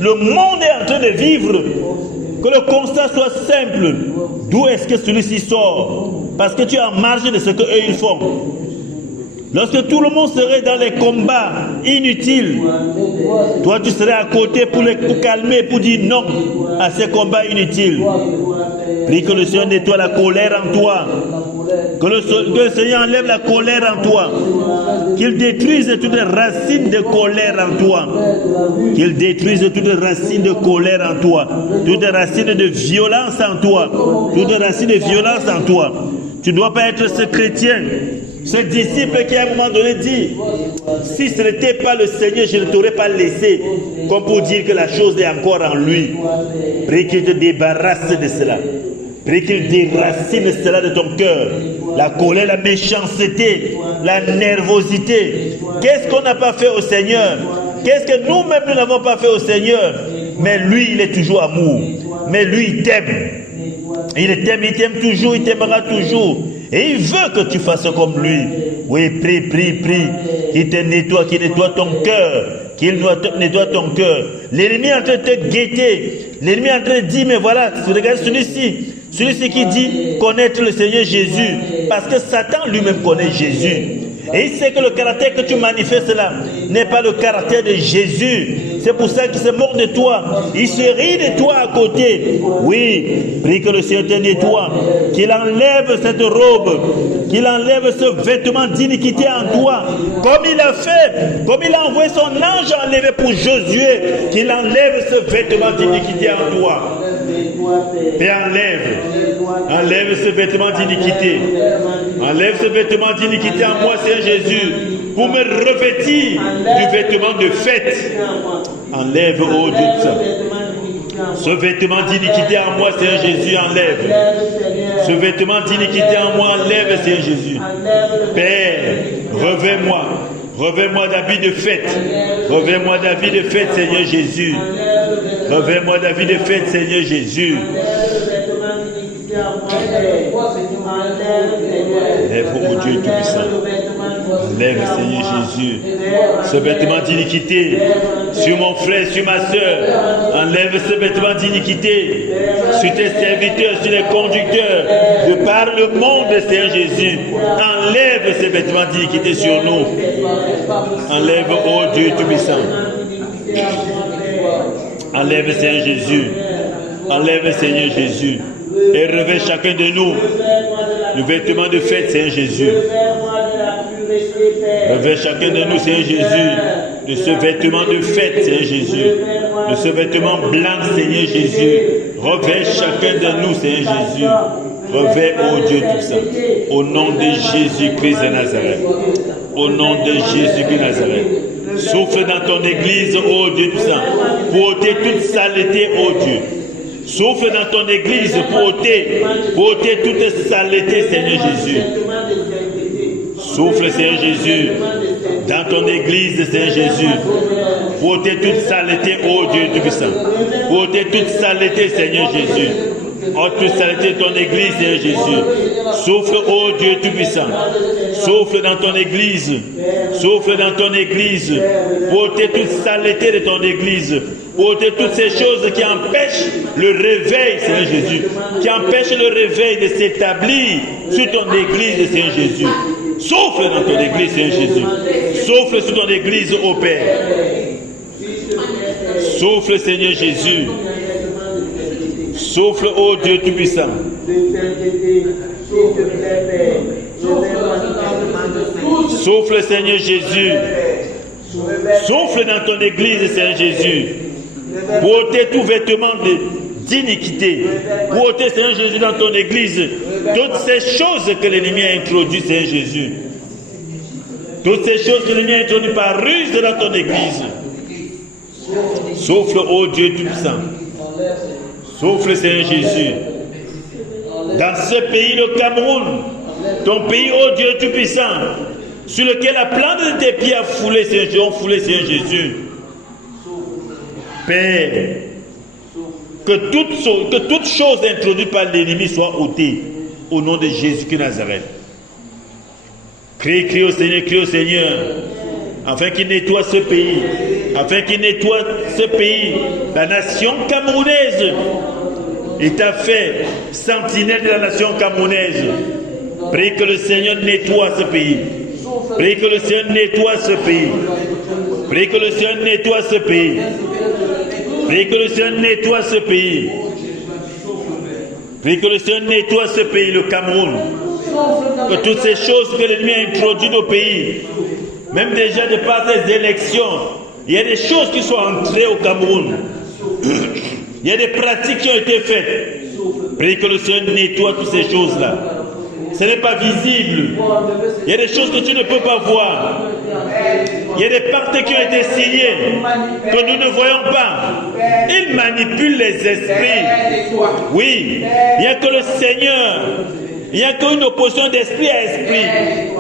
le monde est en train de vivre, que le constat soit simple. D'où est-ce que celui-ci sort? Parce que tu es en marge de ce qu'eux ils font. Lorsque tout le monde serait dans les combats inutiles, toi tu serais à côté pour calmer, pour dire non à ces combats inutiles. Prie que le Seigneur nettoie la colère en toi. Que le Seigneur enlève la colère en toi. Qu'il détruise toutes les racines de colère en toi. Qu'il détruise toutes les racines de colère en toi. Toutes les racines de violence en toi. Toutes les racines de violence en toi. Tu ne dois pas être ce chrétien, ce disciple qui à un moment donné dit, si ce n'était pas le Seigneur, je ne t'aurais pas laissé. Comme pour dire que la chose est encore en lui. Prie qu'il te débarrasse de cela. Prie qu'il déracine cela de ton cœur. La colère, la méchanceté, la nervosité. Qu'est-ce qu'on n'a pas fait au Seigneur? Qu'est-ce que nous-mêmes nous n'avons pas fait au Seigneur? Mais lui, il est toujours amour. Mais lui, il t'aime. Il t'aime toujours, il t'aimera toujours. Et il veut que tu fasses comme lui. Oui, prie. Qu'il te nettoie, qu'il nettoie ton cœur. Qu'il nettoie ton cœur. L'ennemi est en train de te guetter. L'ennemi est en train de dire, mais voilà, regarde celui-ci. Celui-ci qui dit connaître le Seigneur Jésus. Parce que Satan lui-même connaît Jésus. Et il sait que le caractère que tu manifestes là n'est pas le caractère de Jésus. C'est pour ça qu'il se moque de toi. Il se rit de toi à côté. Oui, prie que le Seigneur te nettoie. Qu'il enlève cette robe. Qu'il enlève ce vêtement d'iniquité en toi. Comme il a fait. Comme il a envoyé son ange enlever pour Josué. Qu'il enlève ce vêtement d'iniquité en toi. Et enlève ce vêtement d'iniquité. Enlève ce vêtement d'iniquité en moi, Seigneur Jésus, pour me revêtir du vêtement de fête. Enlève, oh Dieu de ça. Ce vêtement d'iniquité en moi, Seigneur Jésus, enlève. Ce vêtement d'iniquité en moi, enlève, Seigneur Jésus. Père, revêt-moi d'habits de fête. Revêt-moi d'habits de fête, Seigneur Jésus. Revêt-moi d'habits de fête, Seigneur Jésus. Lève, oh Dieu Tout-Puissant. Lève, Seigneur Jésus, ce vêtement d'iniquité sur mon frère, sur ma soeur. Enlève ce vêtement d'iniquité sur tes serviteurs, sur les conducteurs, de par le monde, Seigneur Jésus. Enlève ce vêtement d'iniquité sur nous. Enlève, oh Dieu Tout-Puissant. Enlève, Seigneur Jésus. Enlève, Seigneur Jésus. et revêt chacun de nous le vêtement de fête, Seigneur Jésus. Revêt chacun de nous, Seigneur Jésus, de ce vêtement de fête, Seigneur Jésus, de ce vêtement blanc, Seigneur Jésus. Revêt chacun de nous, Seigneur Jésus. Revêt, ô Dieu Tout-Puissant, au nom de Jésus-Christ de Nazareth. Au nom de Jésus-Christ de Nazareth. Souffle dans ton église, ô Dieu Tout-Puissant, pour ôter toute saleté, ô Dieu. Souffle dans ton église pour ôter toute saleté, Seigneur Jésus. Souffle, Seigneur Jésus, dans ton église, Seigneur Jésus, pour ôter toute saleté, ô Dieu Tout-Puissant. Pour ôter toute saleté, Seigneur Jésus. Ôte toute saleté de ton église, Seigneur Jésus. Souffle, ô Dieu Tout-Puissant. Souffle dans ton église. Souffle dans ton église. Pour ôter toute saleté de ton église. Pour ôter toutes ces choses qui empêchent le réveil, Seigneur Jésus. Qui empêchent le réveil de s'établir sur ton église, Seigneur Jésus. Souffle dans ton église, Seigneur Jésus. Souffle sur ton église, ô Père. Souffle, Seigneur Jésus. Souffle, ô Dieu Tout-Puissant. Souffle, Seigneur Jésus. Souffle dans ton église, Seigneur Jésus. Pour ôter tout vêtement d'iniquité. Pour ôter, Seigneur Jésus, dans ton église, toutes ces choses que l'ennemi a introduites, Seigneur Jésus. Toutes ces choses que l'ennemi a introduites par ruse dans ton église. Souffle, ô Dieu Tout-Puissant. Souffle, Seigneur Jésus. Dans ce pays, le Cameroun, ton pays, ô Dieu Tout-Puissant, sur lequel la plante de tes pieds a foulé, Seigneur Jésus. Père, que toute chose introduite par l'ennemi soit ôtée au nom de Jésus-Christ Nazareth. Crie au Seigneur, afin qu'il nettoie ce pays, la nation camerounaise. Il t'a fait sentinelle de la nation camerounaise. Prie que le Seigneur nettoie ce pays. Prie que le Seigneur nettoie ce pays. Prie que le Seigneur nettoie ce pays. Prie que le Seigneur nettoie ce pays. Prie que le Seigneur nettoie ce pays, le Cameroun. Que toutes ces choses que l'ennemi a introduites au pays, même déjà de par ces élections, il y a des choses qui sont entrées au Cameroun. Il y a des pratiques qui ont été faites. Prie que le Seigneur nettoie toutes ces choses-là. Ce n'est pas visible. Il y a des choses que tu ne peux pas voir. Il y a des pactes qui ont été signés que nous ne voyons pas. Ils manipulent les esprits. Oui, il n'y a que le Seigneur. Il n'y a qu'une opposition d'esprit à esprit.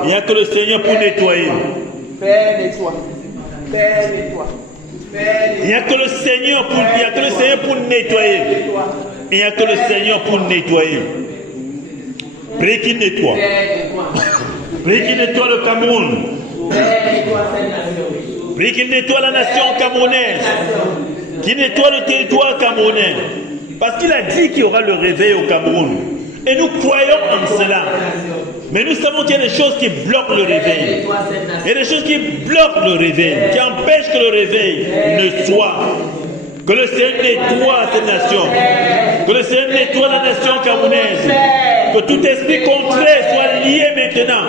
Il n'y a que le Seigneur pour nettoyer. Père, nettoie. Père, nettoie. Il n'y a que le Seigneur pour nettoyer. Il n'y a que le Seigneur pour nettoyer. Prie qu'il nettoie. Prie qu'il nettoie le Cameroun. Prie qu'il nettoie la nation camerounaise. Qu'il nettoie le territoire camerounais. Parce qu'il a dit qu'il y aura le réveil au Cameroun. Et nous croyons en cela. Mais nous savons qu'il y a des choses qui bloquent le réveil. Il y a des choses qui bloquent le réveil, qui empêchent que le réveil ne soit. Que le Seigneur nettoie cette nation. Que le Seigneur nettoie la nation camerounaise. Que tout esprit contraire soit lié maintenant.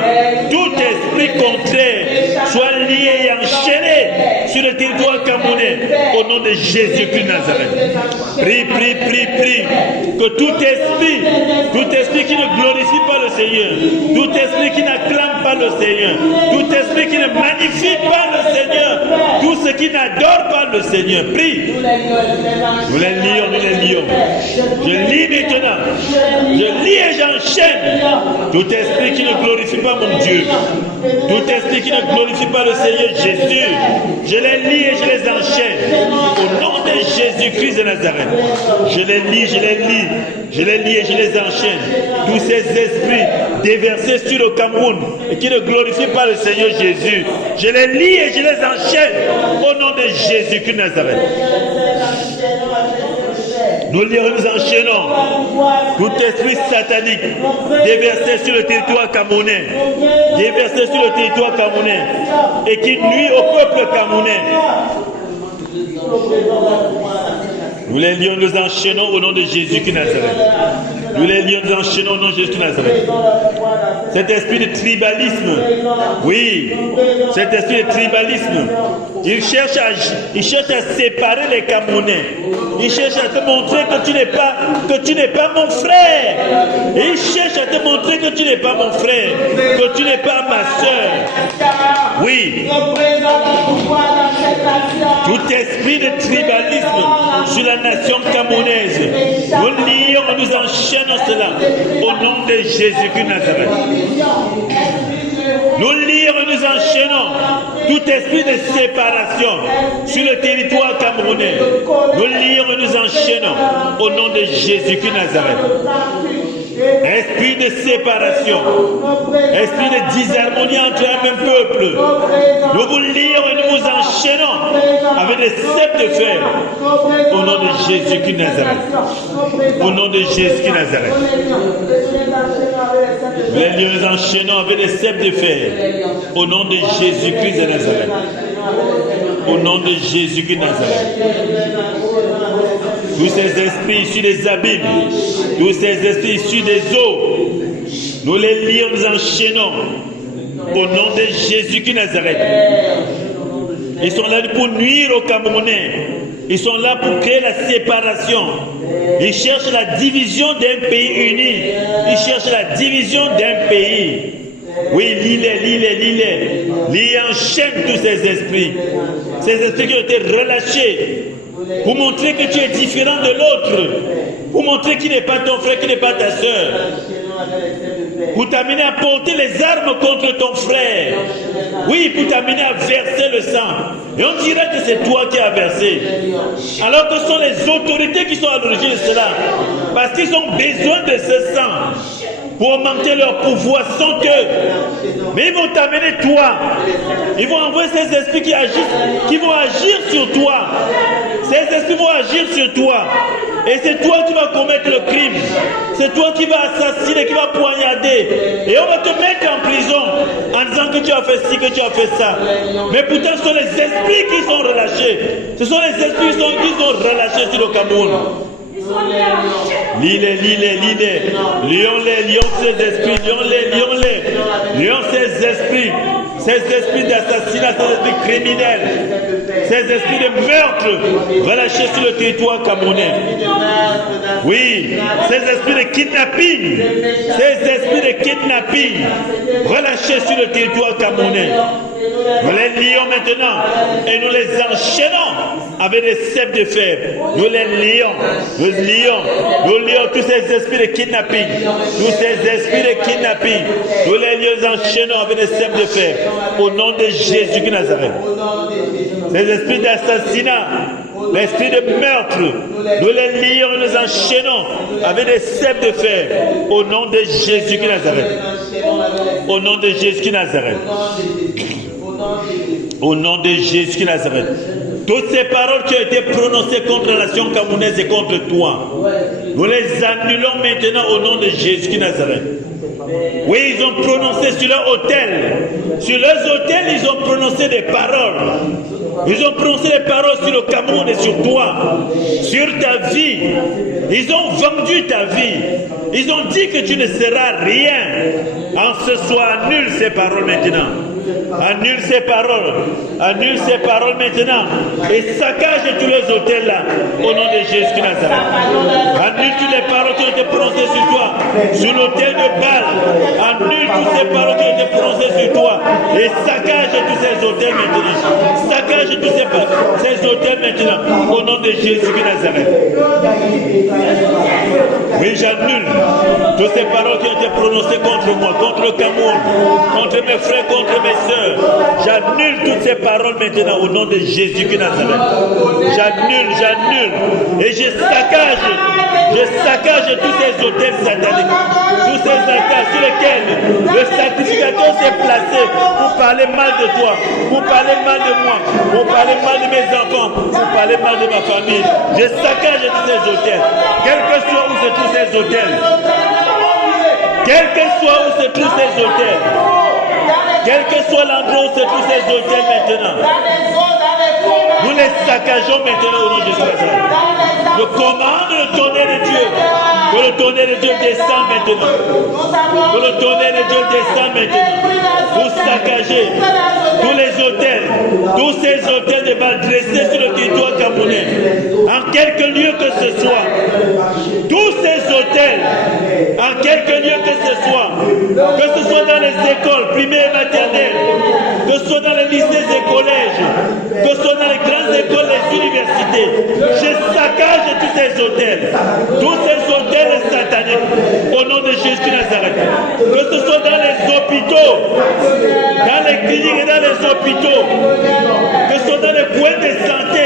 Tout esprit contraire soit lié et enchaîné sur le territoire camerounais. Au nom de Jésus-Christ Nazareth. Prie. Que tout esprit qui ne glorifie pas le Seigneur, tout esprit qui n'acclame pas le Seigneur, tout esprit qui ne magnifie pas le Seigneur, tout ce qui n'adore pas le Seigneur, prie. Nous les lions. Je lis maintenant. Je lis et j'enchaîne. Tout esprit qui ne glorifie pas mon Dieu, tout esprit qui ne glorifie pas le Seigneur Jésus, je les lis et je les enchaîne. Au nom de Jésus-Christ de Nazareth. Je les lis et je les enchaîne. Tous ces esprits déversés sur le Cameroun et qui ne glorifient pas le Seigneur Jésus, je les lis et je les enchaîne. Au nom de Jésus-Christ de Nazareth. Nous enchaînons tout esprit satanique déversé sur le territoire camerounais, et qui nuit au peuple camerounais. Nous les lions, nous enchaînons au nom de Jésus qui Nazareth. Nous les lions, nous enchaînons au nom de Jésus de Nazareth. Cet esprit de tribalisme, oui, cet esprit de tribalisme, il cherche à séparer les Camerounais. Il cherche à te montrer que tu n'es pas mon frère. Il cherche à te montrer que tu n'es pas mon frère, que tu n'es pas ma soeur. Oui. Tout esprit de tribalisme sur la nation camerounaise, nous lions, nous enchaînons cela au nom de Jésus-Christ Nazareth. Nous lions, nous enchaînons tout esprit de séparation sur le territoire camerounais. Nous lions, nous enchaînons au nom de Jésus-Christ Nazareth. Esprit de séparation, esprit de disharmonie entre un même peuple, nous vous lions et nous vous enchaînons avec des cèpes de fer au nom de Jésus-Christ Nazareth. Au nom de Jésus-Christ Nazareth. Les lions nous enchaînons avec des cèpes de fer au nom de Jésus-Christ de Nazareth. Au nom de Jésus-Christ Nazareth. Tous ces esprits issus des abîmes, tous ces esprits issus des eaux, nous les lions, nous enchaînons au nom de Jésus-Christ Nazareth. Ils sont là pour nuire aux Camerounais. Ils sont là pour créer la séparation. Ils cherchent la division d'un pays uni. Ils cherchent la division d'un pays. Oui, lis-les. Lis, enchaîne tous ces esprits. Ces esprits qui ont été relâchés. Pour montrer que tu es différent de l'autre. Pour montrer qu'il n'est pas ton frère, qu'il n'est pas ta soeur. Pour t'amener à porter les armes contre ton frère. Oui, pour t'amener à verser le sang. Et on dirait que c'est toi qui as versé. Alors que ce sont les autorités qui sont à l'origine de cela. Parce qu'ils ont besoin de ce sang pour augmenter leur pouvoir sans eux. Mais ils vont t'amener toi. Ils vont envoyer ces esprits qui agissent, qui vont agir sur toi. Ces esprits vont agir sur toi. Et c'est toi qui vas commettre le crime. C'est toi qui vas assassiner, qui vas poignarder. Et on va te mettre en prison en disant que tu as fait ci, que tu as fait ça. Mais pourtant, ce sont les esprits qui sont relâchés. Ce sont les esprits qui sont relâchés sur le Cameroun. Lis-les. Lions ces esprits, lions ces esprits. Ces esprits d'assassinat, ces esprits criminels, ces esprits de meurtre relâchés sur le territoire camerounais. Oui, ces esprits de kidnapping, relâchés sur le territoire camerounais. Nous les lions maintenant et nous les enchaînons avec des cèpes de fer. Nous les lions, nous lions tous ces esprits de kidnapping, nous les enchaînons avec des cèpes de fer. Au nom de Jésus de Nazareth. Ces esprits d'assassinat, l'esprit de meurtre, nous les lions et nous enchaînons avec des cèpes de fer. Au nom de Jésus de Nazareth. Au nom de Jésus de Nazareth. Au nom de Jésus de Nazareth. Toutes ces paroles qui ont été prononcées contre la nation camerounaise et contre toi, nous les annulons maintenant au nom de Jésus de Nazareth. Oui, ils ont prononcé sur leur autel. Sur leurs autels, ils ont prononcé des paroles. Ils ont prononcé des paroles sur le Cameroun et sur toi, sur ta vie. Ils ont vendu ta vie. Ils ont dit que tu ne seras rien. En ce soir, annule ces paroles maintenant. Annule ces paroles maintenant et saccage tous les hôtels là au nom de Jésus de Nazareth. Annule toutes les paroles qui ont été prononcées sur toi, sur l'autel de Baal. Annule toutes ces paroles qui ont été prononcées sur toi et saccage tous ces hôtels maintenant. Saccage tous ces hôtels maintenant au nom de Jésus de Nazareth. Oui, j'annule toutes ces paroles qui ont été prononcées contre moi, contre le Cameroun, contre mes frères, contre mes sœurs. J'annule toutes ces paroles maintenant au nom de Jésus de Nazareth. J'annule et je saccage tous ces hôtels sataniques, tous ces altars sur lesquels le sacrificateur s'est placé pour parler mal de toi, pour parler mal de moi, pour parler mal de mes enfants, pour parler mal de ma famille. Je saccage tous ces hôtels, quel que soit où se trouvent ces hôtels. Quel que soit où se trouvent ces hôtels, quel que soit l'endroit où se trouvent ces hôtels maintenant, nous les saccageons maintenant au nom de Jésus. Je commande le tonnerre de Dieu Que le tonnerre de Dieu descend maintenant. Que le tonnerre de Dieu descend maintenant. Vous saccagez tous les hôtels, tous ces hôtels de Baal dressés sur le territoire camerounais, en quelque lieu que ce soit. Tous ces hôtels, en quelque lieu que ce soit dans les écoles primaires et maternelles, que ce soit dans les lycées et collèges, que ce soit dans les grandes écoles, les universités, je saccage tous ces hôtels sataniques, au nom de Jésus de Nazareth. Que ce soit dans les hôpitaux, dans les cliniques et dans les hôpitaux, que ce soit dans les points de santé,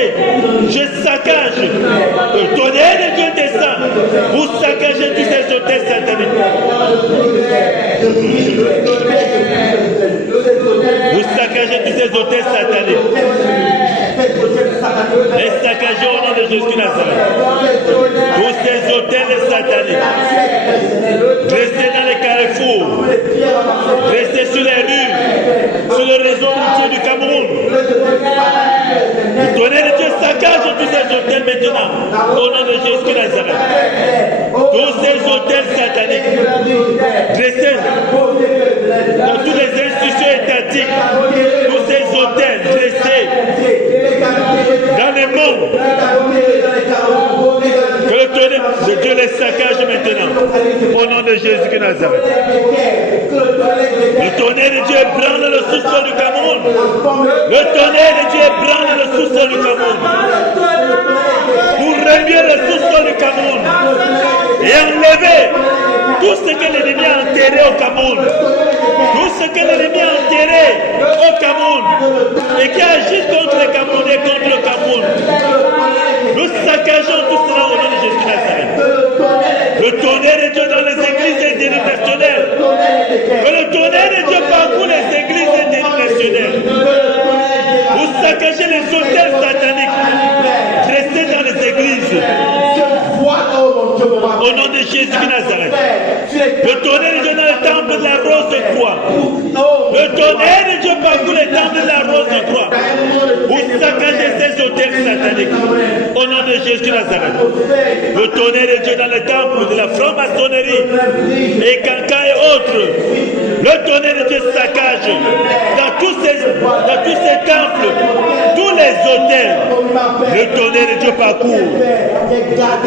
je saccage. Le tonnerre de Dieu descend. Vous saccagez tous ces hôtels sataniques. Vous saccagez tous ces hôtels sataniques. Les saccagez au nom de Jésus de Nazareth. Tous ces hôtels sataniques. Restez dans les carrefours. Restez sur les rues. Sur le réseau routier du Cameroun. Le tonnerre de Dieu saccage tous ces hôtels maintenant. Au nom de Jésus de Nazareth. Tous ces hôtels sataniques. Restez dans toutes les institutions étatiques. Tous ces hôtels dressés dans les mondes. Que le tonnerre de Dieu les saccage maintenant. Au nom de Jésus de Nazareth. Le tonnerre de Dieu branle le sous-sol du Cameroun. Le tonnerre de Dieu branle le sous-sol du Cameroun. Pour remuer le sous-sol du Cameroun. Et enlever tout ce que l'ennemi a enterré au Cameroun. Tout ce que l'ennemi a enterré au Cameroun. Et qui agit contre le Cameroun et contre le Cameroun. Nous saccageons tout cela au nom de Jésus de Nazareth. Le tonnerre de Dieu dans les églises dénominationnelles. Que le tonnerre de Dieu parcourt les églises dénominationnelles. Vous saccagez les hôtels sataniques. Restez dans les églises. Au nom de Jésus de Nazareth. Le tonnerre de Dieu dans le temple de la rose de croix. Le tonnerre de Dieu parcourt les temples de la rose de croix. Vous saccagez ces hôtels sataniques. Au nom de Jésus de Nazareth. Le tonnerre de Dieu dans le temple de la franc-maçonnerie et Kanka et autres. Le tonnerre de Dieu saccage dans tous ces temples, tous les hôtels. Le tonnerre de Dieu parcourt.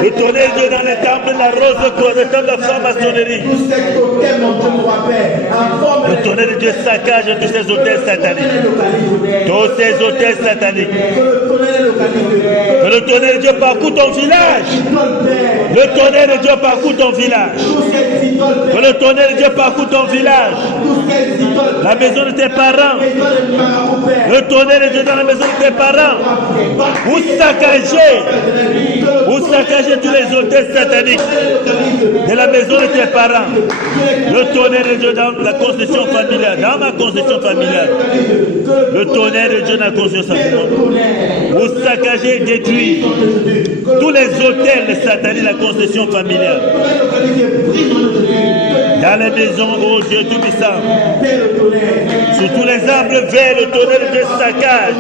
Le tonnerre de Dieu dans les temples de la rose de croix, le temple de la franc-maçonnerie. Le tonnerre de Dieu saccage tous ces hôtels sataniques. Tous ces hôtels sataniques. Que le tonnerre de Dieu parcourt ton village. Le tonnerre de Dieu parcourt ton village. Que le tonnerre de Dieu parcourt ton village. La maison de tes parents. Le tonnerre de Dieu dans la maison de tes parents. Vous saccagez tous les hôtels sataniques de la maison de tes parents. Le tonnerre de Dieu dans la constitution familiale, dans ma constitution familiale. Le tonnerre de Dieu dans la constitution familiale. Vous saccagez et détruisez tous les hôtels sataniques de la constitution familiale. Dans les maisons, oh Dieu Tout-Puissant, sur tous les arbres verts, le tonnerre de Dieu saccage.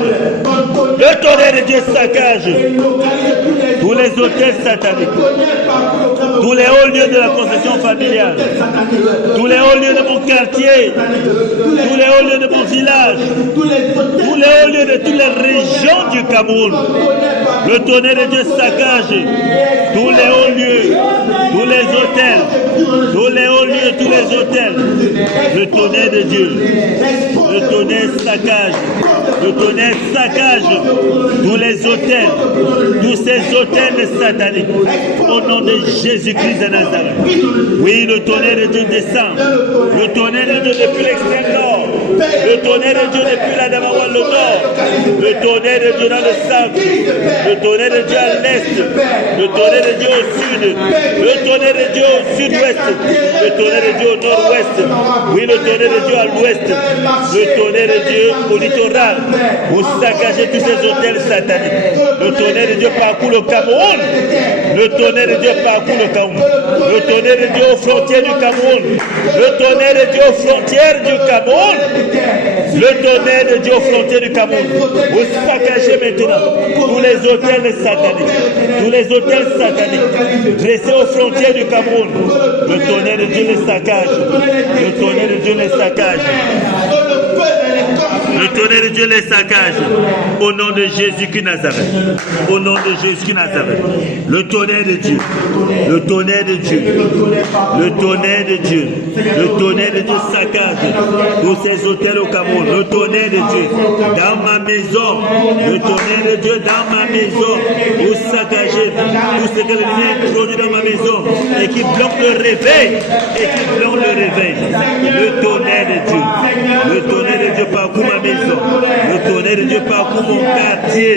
Le tonnerre de Dieu saccage tous les hôtels sataniques, tous les hauts lieux de la concession familiale, tous les hauts lieux de mon quartier, tous les hauts lieux de mon village, tous les hauts lieux de toutes les régions du Cameroun. Le tonnerre de Dieu saccage tous les hauts lieux, tous les hôtels, tous les hauts lieux, tous les hôtels. Le tonnerre de Dieu, le tonnerre saccage, le tonnerre saccage tous les hôtels, tous ces hôtels sataniques. Au nom de Jésus-Christ de Nazareth. Oui, le tonnerre de Dieu descend. Le tonnerre de Dieu depuis l'extrême nord. Le tonnerre de Dieu depuis la Damawal, le nord. Le tonnerre de Dieu dans le centre. Le tonnerre de Dieu à l'est. Le tonnerre de Dieu au sud. Le tonnerre de Dieu au sud-ouest. Le tonnerre de Dieu au nord-ouest. Oui, le tonnerre de Dieu à l'ouest. Le tonnerre de Dieu au littoral. Vous saccagez tous ces hôtels sataniques. Le tonnerre de Dieu parcourt le Cameroun. Le tonnerre de Dieu parcourt le Cameroun. Le tonnerre de Dieu aux frontières du Cameroun. Le tonnerre de Dieu aux frontières du Cameroun. Le tonnerre de Dieu aux frontières du Cameroun. Vous saccagez maintenant tous les hôtels sataniques. Tous les hôtels sataniques dressés aux frontières du Cameroun. Le tonnerre de Dieu les saccage. Le tonnerre de Dieu les saccage. Le tonnerre de Dieu les saccage. Au nom de Jésus-Christ Nazareth. Au nom de Jésus-Christ Nazareth. Le tonnerre de Dieu. Le tonnerre de Dieu. Le tonnerre de Dieu. Le tonnerre de Dieu saccage tous ces hôtels au Cameroun. Le tonnerre de Dieu dans ma maison. Le tonnerre de Dieu dans ma maison. Vous saccagez tout ce que le Seigneur introduit dans ma maison et qui bloque le réveil. Et qui bloque le réveil. Le tonnerre de Dieu. Le tonnerre de Dieu parcourt ma maison. Le tonnerre de Dieu parcourt mon quartier.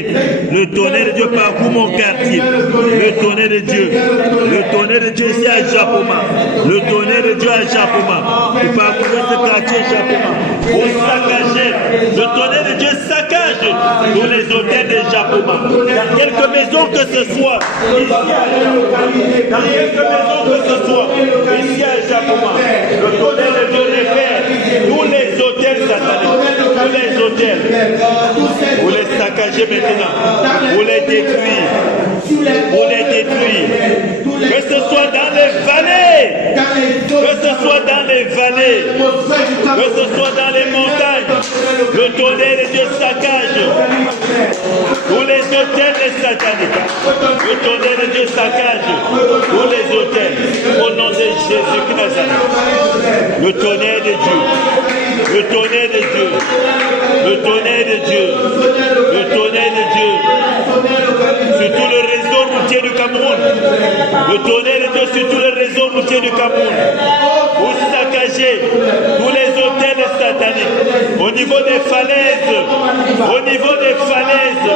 Le tonnerre de Dieu parcourt mon quartier. Le tonnerre de Dieu. Le tonnerre de Dieu ici à Japoma. Le tonnerre de Dieu à Japoma. Vous parcourez ce quartier Japoma. Vous saccagez. Le tonnerre de Dieu saccage tous les hôtels de Japoma. Dans quelques maisons que ce soit. Dans quelques maisons que ce soit. Ici à Japoma. Le tonnerre de Dieu réfère tous les hôtels sataniques. Tous les hôtels. Vous les saccagez maintenant. Vous les détruisez. Vous les détruisez. Que ce soit dans les vallées. Que ce soit dans les vallées. Que ce soit dans les montagnes. Le tonnerre de Dieu saccage. Tous les hôtels des sataniques. Le tonnerre de Dieu saccage. Tous les hôtels. Au nom de Jésus-Christ Nazareth. Le tonnerre de Dieu. Le tonnerre de Dieu. Le tonnerre de Dieu. Le tonnerre de Dieu. Sur tout le réseau routier du Cameroun. Le tonnerre de Dieu sur tout le réseau routier du Cameroun. Vous saccagez tous les hôtels sataniques. Au niveau des falaises. Au niveau des falaises.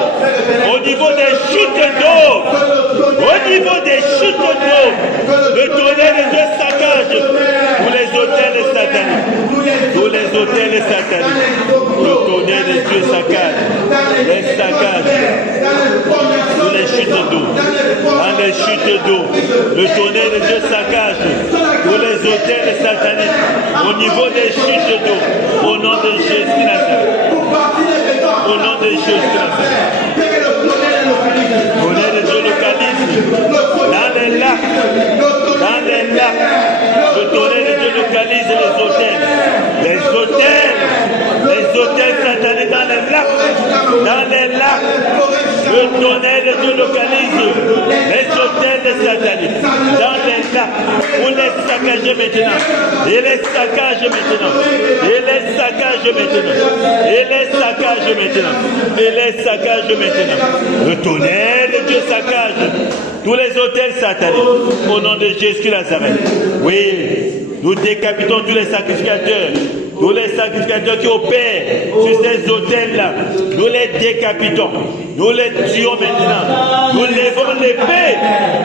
Au niveau des chutes d'eau. Au niveau des chutes d'eau. Le tonnerre de Dieu saccage tous les hôtels sataniques. Tous les hôtels sataniques. Le tonnerre de Dieu saccage. Les saccage. Tous les chutes d'eau. Dans les chutes d'eau. Le tonnerre de Dieu saccage. Tous les hôtels sataniques. Au niveau des chutes d'eau. Au nom de Jésus Nazareth. Au nom de Jésus Nazareth. Le tonnerre de Dieu localise. Dans les lacs. Dans les lacs. Le tonnerre de Dieu localise les hôtels. Les hôtels. Les hôtels sataniques dans les lacs. Dans les lacs. Le tonnerre de Dieu localise les hôtels sataniques. Dans les lacs. Vous les saccagez maintenant. Et les saccage maintenant. Et les saccage maintenant. Et les saccage maintenant. Et les saccage maintenant. Le tonnerre de Dieu saccage tous les hôtels sataniques. Au nom de Jésus Nazareth. Oui, nous décapitons tous les sacrificateurs. Tous les sacrificateurs qui opèrent sur ces hôtels-là, nous les décapitons. Nous les tuons maintenant. Nous levons l'épée.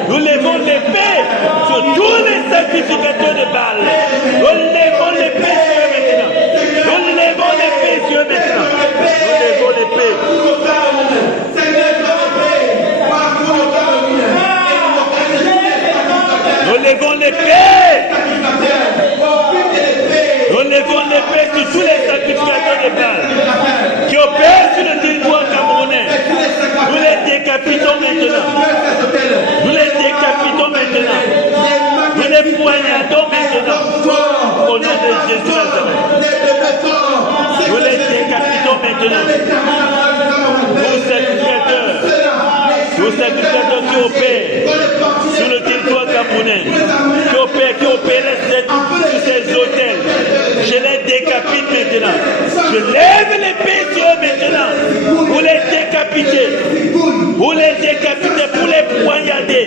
Nous levons l'épée sur tous les sacrificateurs de Baal. Nous levons l'épée sur eux maintenant. Nous levons l'épée sur eux maintenant. Nous levons l'épée. Nous levons l'épée. Nous levons l'épée sur tous les sacrificateurs de Baal qui opèrent sur le territoire camerounais. Nous les décapitons maintenant. Nous les décapitons maintenant. Nous les poignardons maintenant. Au nom de Jésus Nazareth. Nous les décapitons maintenant. Tous sacrificateurs qui opèrent sur le territoire camerounais, qui opèrent sur ces hôtels, je les décapite maintenant. Je lève l'épée sur eux maintenant. Vous les décapitez. Vous les décapitez pour les poignarder.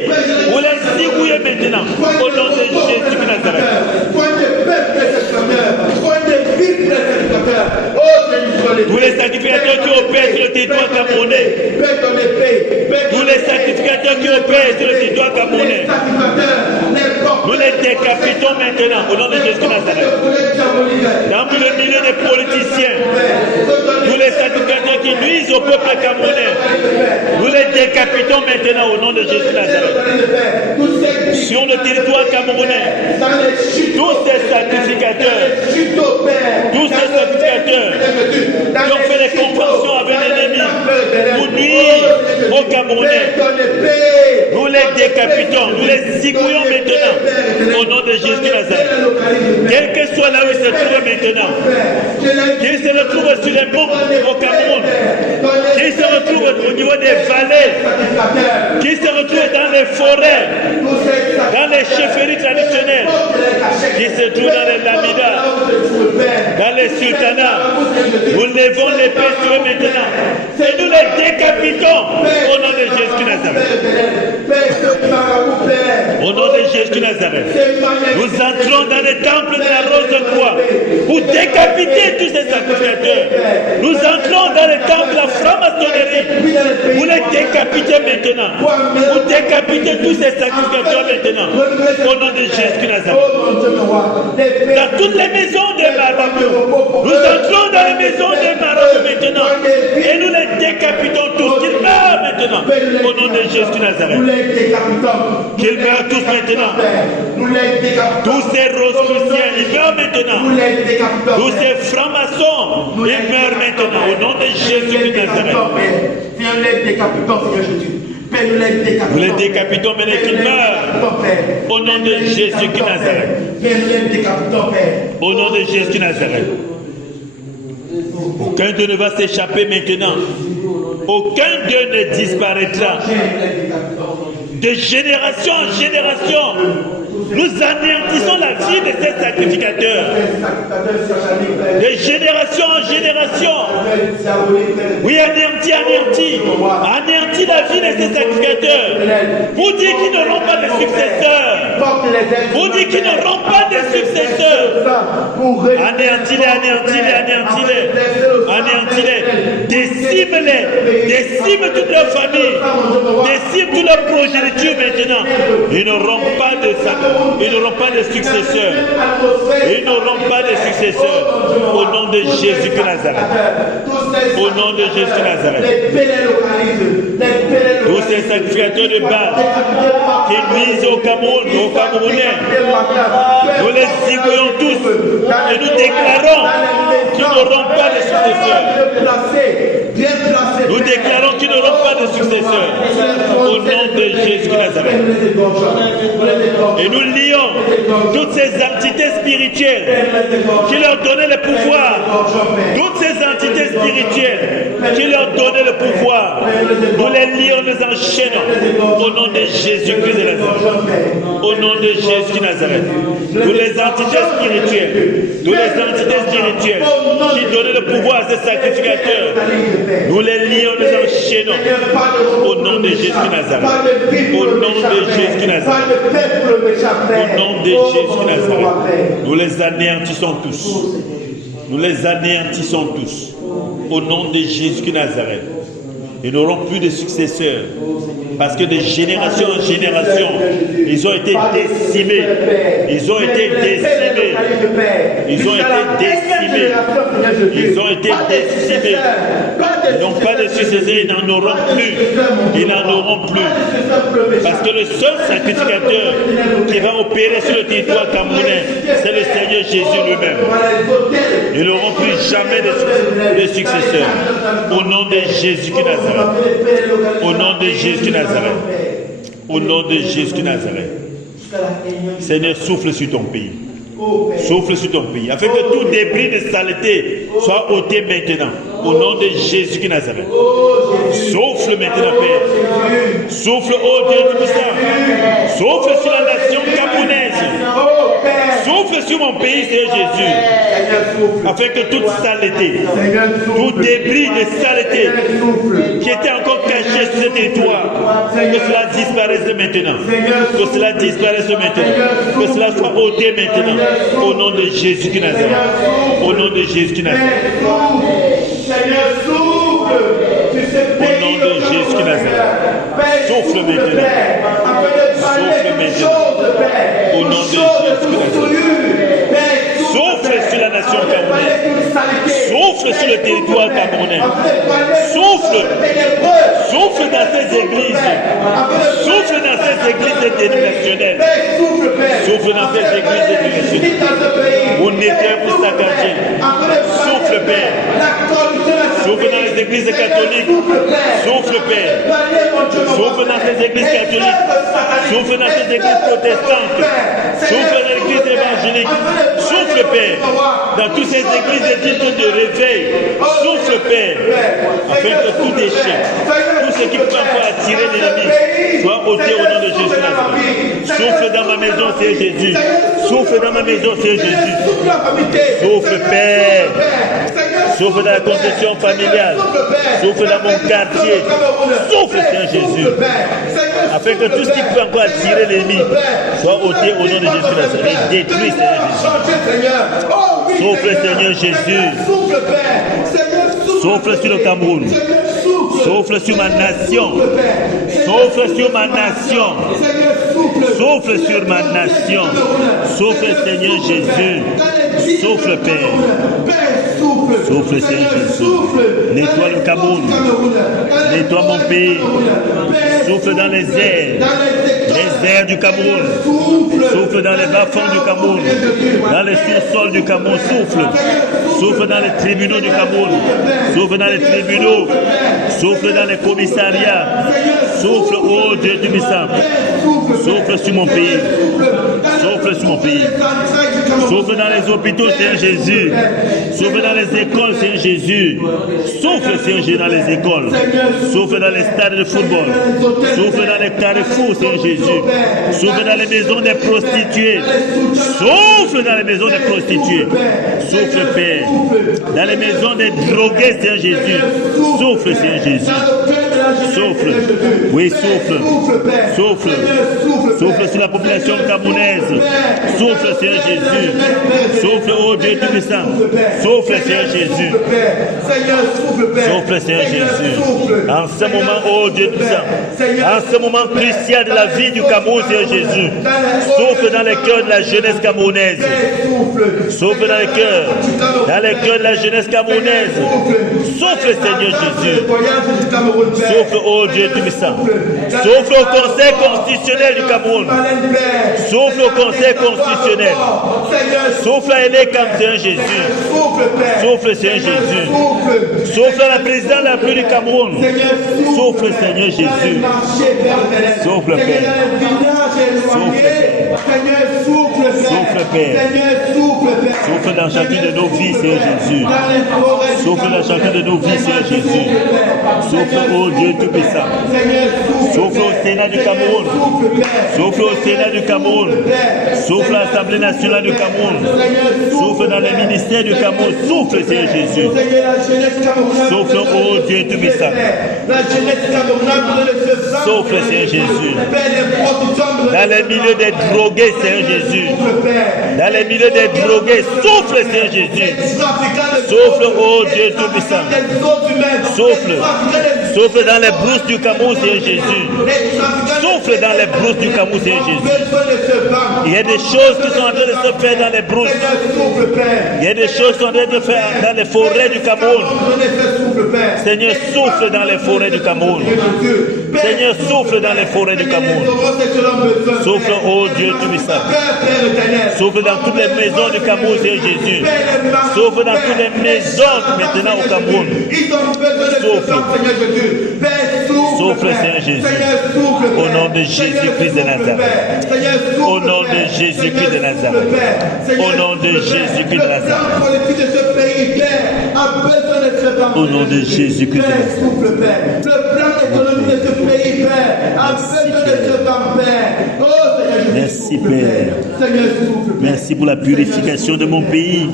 Vous les zigouillez maintenant. Au nom de Jésus Nazareth. Tous les sacrificateurs qui opèrent sur le territoire camerounais. Tous les sacrificateurs qui opèrent sur le territoire camerounais. Nous les décapitons maintenant au nom de Jésus Nazareth. Dans le milieu des politiciens, tous les sacrificateurs qui nuisent au peuple camerounais, nous les décapitons maintenant au nom de Jésus Nazareth. Sur le territoire camerounais, tous ces sacrificateurs malfaiteurs qui ont fait des compréhensions avec l'ennemi pour nuire aux Camerounais. Nous les décapitons, nous les zigouillons maintenant au nom de Jésus de Nazareth. Quel que soit là où ils se trouvent maintenant, qu'ils se retrouvent sur les monts au Cameroun, qu'ils se retrouvent au niveau des vallées, qu'ils se retrouvent dans les forêts, dans les chefferies traditionnelles, qu'ils se trouvent dans les lamidas, dans les sultanats. Nous levons l'épée sur eux maintenant et nous les décapitons au nom de Jésus de Nazareth. Au nom de Jésus de Nazareth, nous entrons dans le temple de la rose de croix pour décapiter tous ces sacrificateurs. Nous entrons dans le temple de la franc-maçonnerie pour les décapiter maintenant. Pour décapiter tous ces sacrificateurs maintenant. Au nom de Jésus de Nazareth. Dans toutes les maisons de marabouts, nous entrons dans les maisons de marabouts maintenant et nous les décapitons tous. Qu'ils meurent maintenant. Au nom de Jésus de Nazareth. Qu'ils meurent tous maintenant. Tous ces rosicruciens, ils meurent maintenant. Tous ces francs-maçons, ils meurent maintenant. Au nom de Jésus de Nazareth. Nous les décapitons maintenant qu'ils meurent. Au nom de Jésus de Nazareth. Au nom de Jésus de Nazareth. Aucun d'eux ne va s'échapper maintenant. Aucun d'eux ne disparaîtra. De génération en génération, nous anéantissons la vie de ces sacrificateurs. De génération en génération. Oui, anéanti la vie de ces sacrificateurs. Vous dites qu'ils n'auront pas de successeurs. Vous dites qu'ils n'auront pas de successeurs. Anéantis-les. Décime toute leur famille. Décime toute leur progéniture maintenant. Ils n'auront pas de successeurs. Ils n'auront pas de successeurs. Au nom de Jésus de Nazareth. Au nom de Jésus de Nazareth. Tous ces sacrificateurs de Baal qui nuisent au Cameroun, aux Camerounais, nous les zigouillons tous et nous déclarons qu'ils n'auront pas de successeurs. Nous déclarons qu'ils n'auront pas de successeurs. Au nom de Jésus de Nazareth. Et nous lions toutes ces entités spirituelles qui leur donnaient le pouvoir. Toutes ces entités spirituelles qui leur donnaient le pouvoir. Nous les lions, nous enchaînons. Au nom de Jésus-Christ de Nazareth. Au nom de Jésus de Nazareth. Toutes les entités spirituelles. Toutes les entités spirituelles qui donnaient le pouvoir à ces sacrificateurs. Nous les lions, nous enchaînons. Au nom de Jésus de Nazareth. Au nom de Jésus de Nazareth. Au nom de Jésus de Nazareth. Nous les anéantissons tous. Nous les anéantissons tous. Au nom de Jésus de Nazareth. Ils n'auront plus de successeurs. Parce que de génération en génération, ils ont été décimés. Ils ont été décimés. Ils ont été décimés. Ils ont été décimés. Ils n'ont pas de successeurs, ils n'en auront plus. Ils n'en auront plus. Parce que le seul sacrificateur qui va opérer sur le territoire camerounais, c'est le Seigneur Jésus lui-même. Ils n'auront plus jamais de successeurs. Au nom de Jésus de Nazareth. Au nom de Jésus de Nazareth. Au nom de Jésus de Nazareth. Seigneur, souffle sur ton pays. Souffle sur ton pays. Afin que tout débris de saleté soit ôté maintenant. Au nom de Jésus de Nazareth. Souffle maintenant, Père. Souffle, ô Dieu Tout-Puissant. Souffle sur la nation camerounaise. Souffle sur mon pays, Seigneur Jésus. Afin que toute saleté, tout débris de saleté qui était encore caché sur ce territoire, que cela disparaisse maintenant. Que cela disparaisse maintenant. Que cela soit ôté maintenant. Au nom de Jésus de Nazareth. Au nom de Jésus de Nazareth. Seigneur, souffle sur ce pays. Au nom de Jésus de Nazareth. Souffle maintenant. Souffle maintenant. Au nom de Jésus de Nazareth. Souffle sur la nation camerounaise. Souffle sur le territoire camerounais. Souffle. Souffle dans ces églises. Souffle dans ces églises dénominationnelles. Souffle dans ces églises dénominationnelles. Où n'était pour s'engager. Souffle, Père. Souffle dans les églises catholiques. Souffle, Père. Souffle dans ces églises catholiques. Souffle dans ces églises protestantes. Souffle dans l'église évangélique. Souffle, Père. Dans toutes ces églises dites de réveil. Souffle, Père. Afin que tout déchet, tout ce qui peut encore attirer l'ennemi, soit ôté au nom de Jésus. Souffle dans ma maison, Seigneur Jésus. Souffle dans ma maison, Seigneur Jésus. Souffle, Père. Souffle dans la conception familiale. Souffle dans mon quartier. Souffle, Seigneur Jésus. Afin que tout ce qui peut encore attirer l'ennemi soit ôté au nom de Jésus. Et détruit, Seigneur Jésus. Souffle, Seigneur Jésus. Souffle sur le Cameroun. Souffle sur ma nation. Souffle sur ma nation. Souffle sur ma nation. Souffle, Seigneur Jésus. Souffle, Père. Souffle, Seigneur Jésus. Nettoie le Cameroun. Nettoie mon pays. Souffle dans les airs du Cameroun. Souffle dans les bas-fonds du Cameroun. Dans les sous-sols du Cameroun. Souffle dans les tribunaux du Cameroun. Souffle dans les tribunaux. Souffle dans les commissariats. Souffle, oh Dieu du puissant. Souffle sur mon pays. Souffle sur mon pays. Souffle dans les hôpitaux, Seigneur Jésus. Souffle dans les écoles, Seigneur Jésus. Souffle, Seigneur Jésus, dans les écoles. Souffle dans les stades de football. Souffle dans les carrefours, Seigneur Jésus. Souffle dans les maisons des prostituées. Souffle dans les maisons des prostituées. Souffle, Père. Dans les maisons des drogués, Seigneur Jésus. Souffle, Seigneur Jésus. Souffle. Oui, souffle. Souffle. Souffle sur la population camerounaise. Souffle, Seigneur Jésus. Souffle, oh Dieu Tout-Puissant. Souffle, Seigneur Jésus. Souffle, Seigneur Jésus. En ce moment, oh Dieu Tout-Puissant. En ce moment crucial de la vie du Cameroun, Seigneur Jésus. Souffle dans les cœurs de la jeunesse camerounaise. Souffle dans les cœurs. Dans les cœurs de la jeunesse camerounaise. Souffle, Seigneur Jésus. Souffle, oh Dieu Tout-Puissant. Souffle au Conseil constitutionnel du Cameroun. Souffle au Conseil constitutionnel. Souffle à Elekam, Seigneur Jésus. Souffle, Seigneur Jésus. Souffle à la présidente la plus du Cameroun. Souffle, Seigneur Jésus. Souffle, Père. Souffle, Père. Souffle, Père. Souffle dans chacune de nos vies, Seigneur Jésus. Souffle dans chacune de nos vies, Seigneur Jésus. Souffle, oh Dieu Tout-Puissant. Souffle au Sénat du Cameroun. Souffle au Sénat du Cameroun. Souffle à l'Assemblée nationale du Cameroun. Souffle dans les ministères du Cameroun. Souffle, Seigneur Jésus. Souffle, oh Dieu Tout-Puissant. Souffle, Seigneur Jésus. Dans les milieux des drogués, Seigneur Jésus. Dans les milieux des drogués, souffle, Seigneur Jésus. Souffle, oh Dieu Tout-Puissant. Souffle. Souffle dans les brousses du Cameroun, Seigneur Jésus. Souffle dans les brousses du Cameroun, Seigneur Jésus. Il y a des choses qui sont en train de se faire dans les brousses. Il y a des choses qui sont en train de se faire dans les forêts du Cameroun. Seigneur, souffle dans les forêts du Cameroun. Seigneur, souffle dans les forêts du Cameroun. Souffle, oh Dieu Tout-Puissant. Souffle dans toutes les maisons du Cameroun, Seigneur Jésus. Souffle dans toutes les maisons maintenant au Cameroun. Souffle. Souffle, Seigneur Jésus. Au nom de Jésus-Christ de Nazareth. Au nom de Jésus-Christ de Nazareth. Au nom de Jésus-Christ de Nazareth. Au nom de Jésus-Christ de Nazareth. Le plan économique de ce pays, Père, a besoin de ce plan, Père. Merci, Père. Merci pour la purification de mon pays.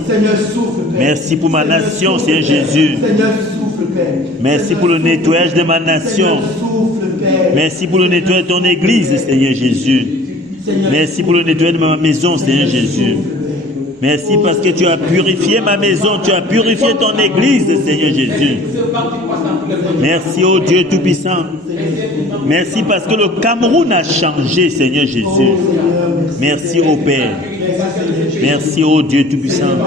Merci pour ma nation, Seigneur Jésus. Merci pour le nettoyage de ma nation. Merci pour le nettoyage de ton église, Seigneur Jésus. Merci pour le nettoyage de ma maison, Seigneur Jésus. Merci parce que tu as purifié ma maison, tu as purifié ton église, Seigneur Jésus. Merci, oh Dieu Tout-Puissant. Merci parce que le Cameroun a changé, Seigneur Jésus. Merci, ô Père. Merci, ô Dieu Tout-Puissant.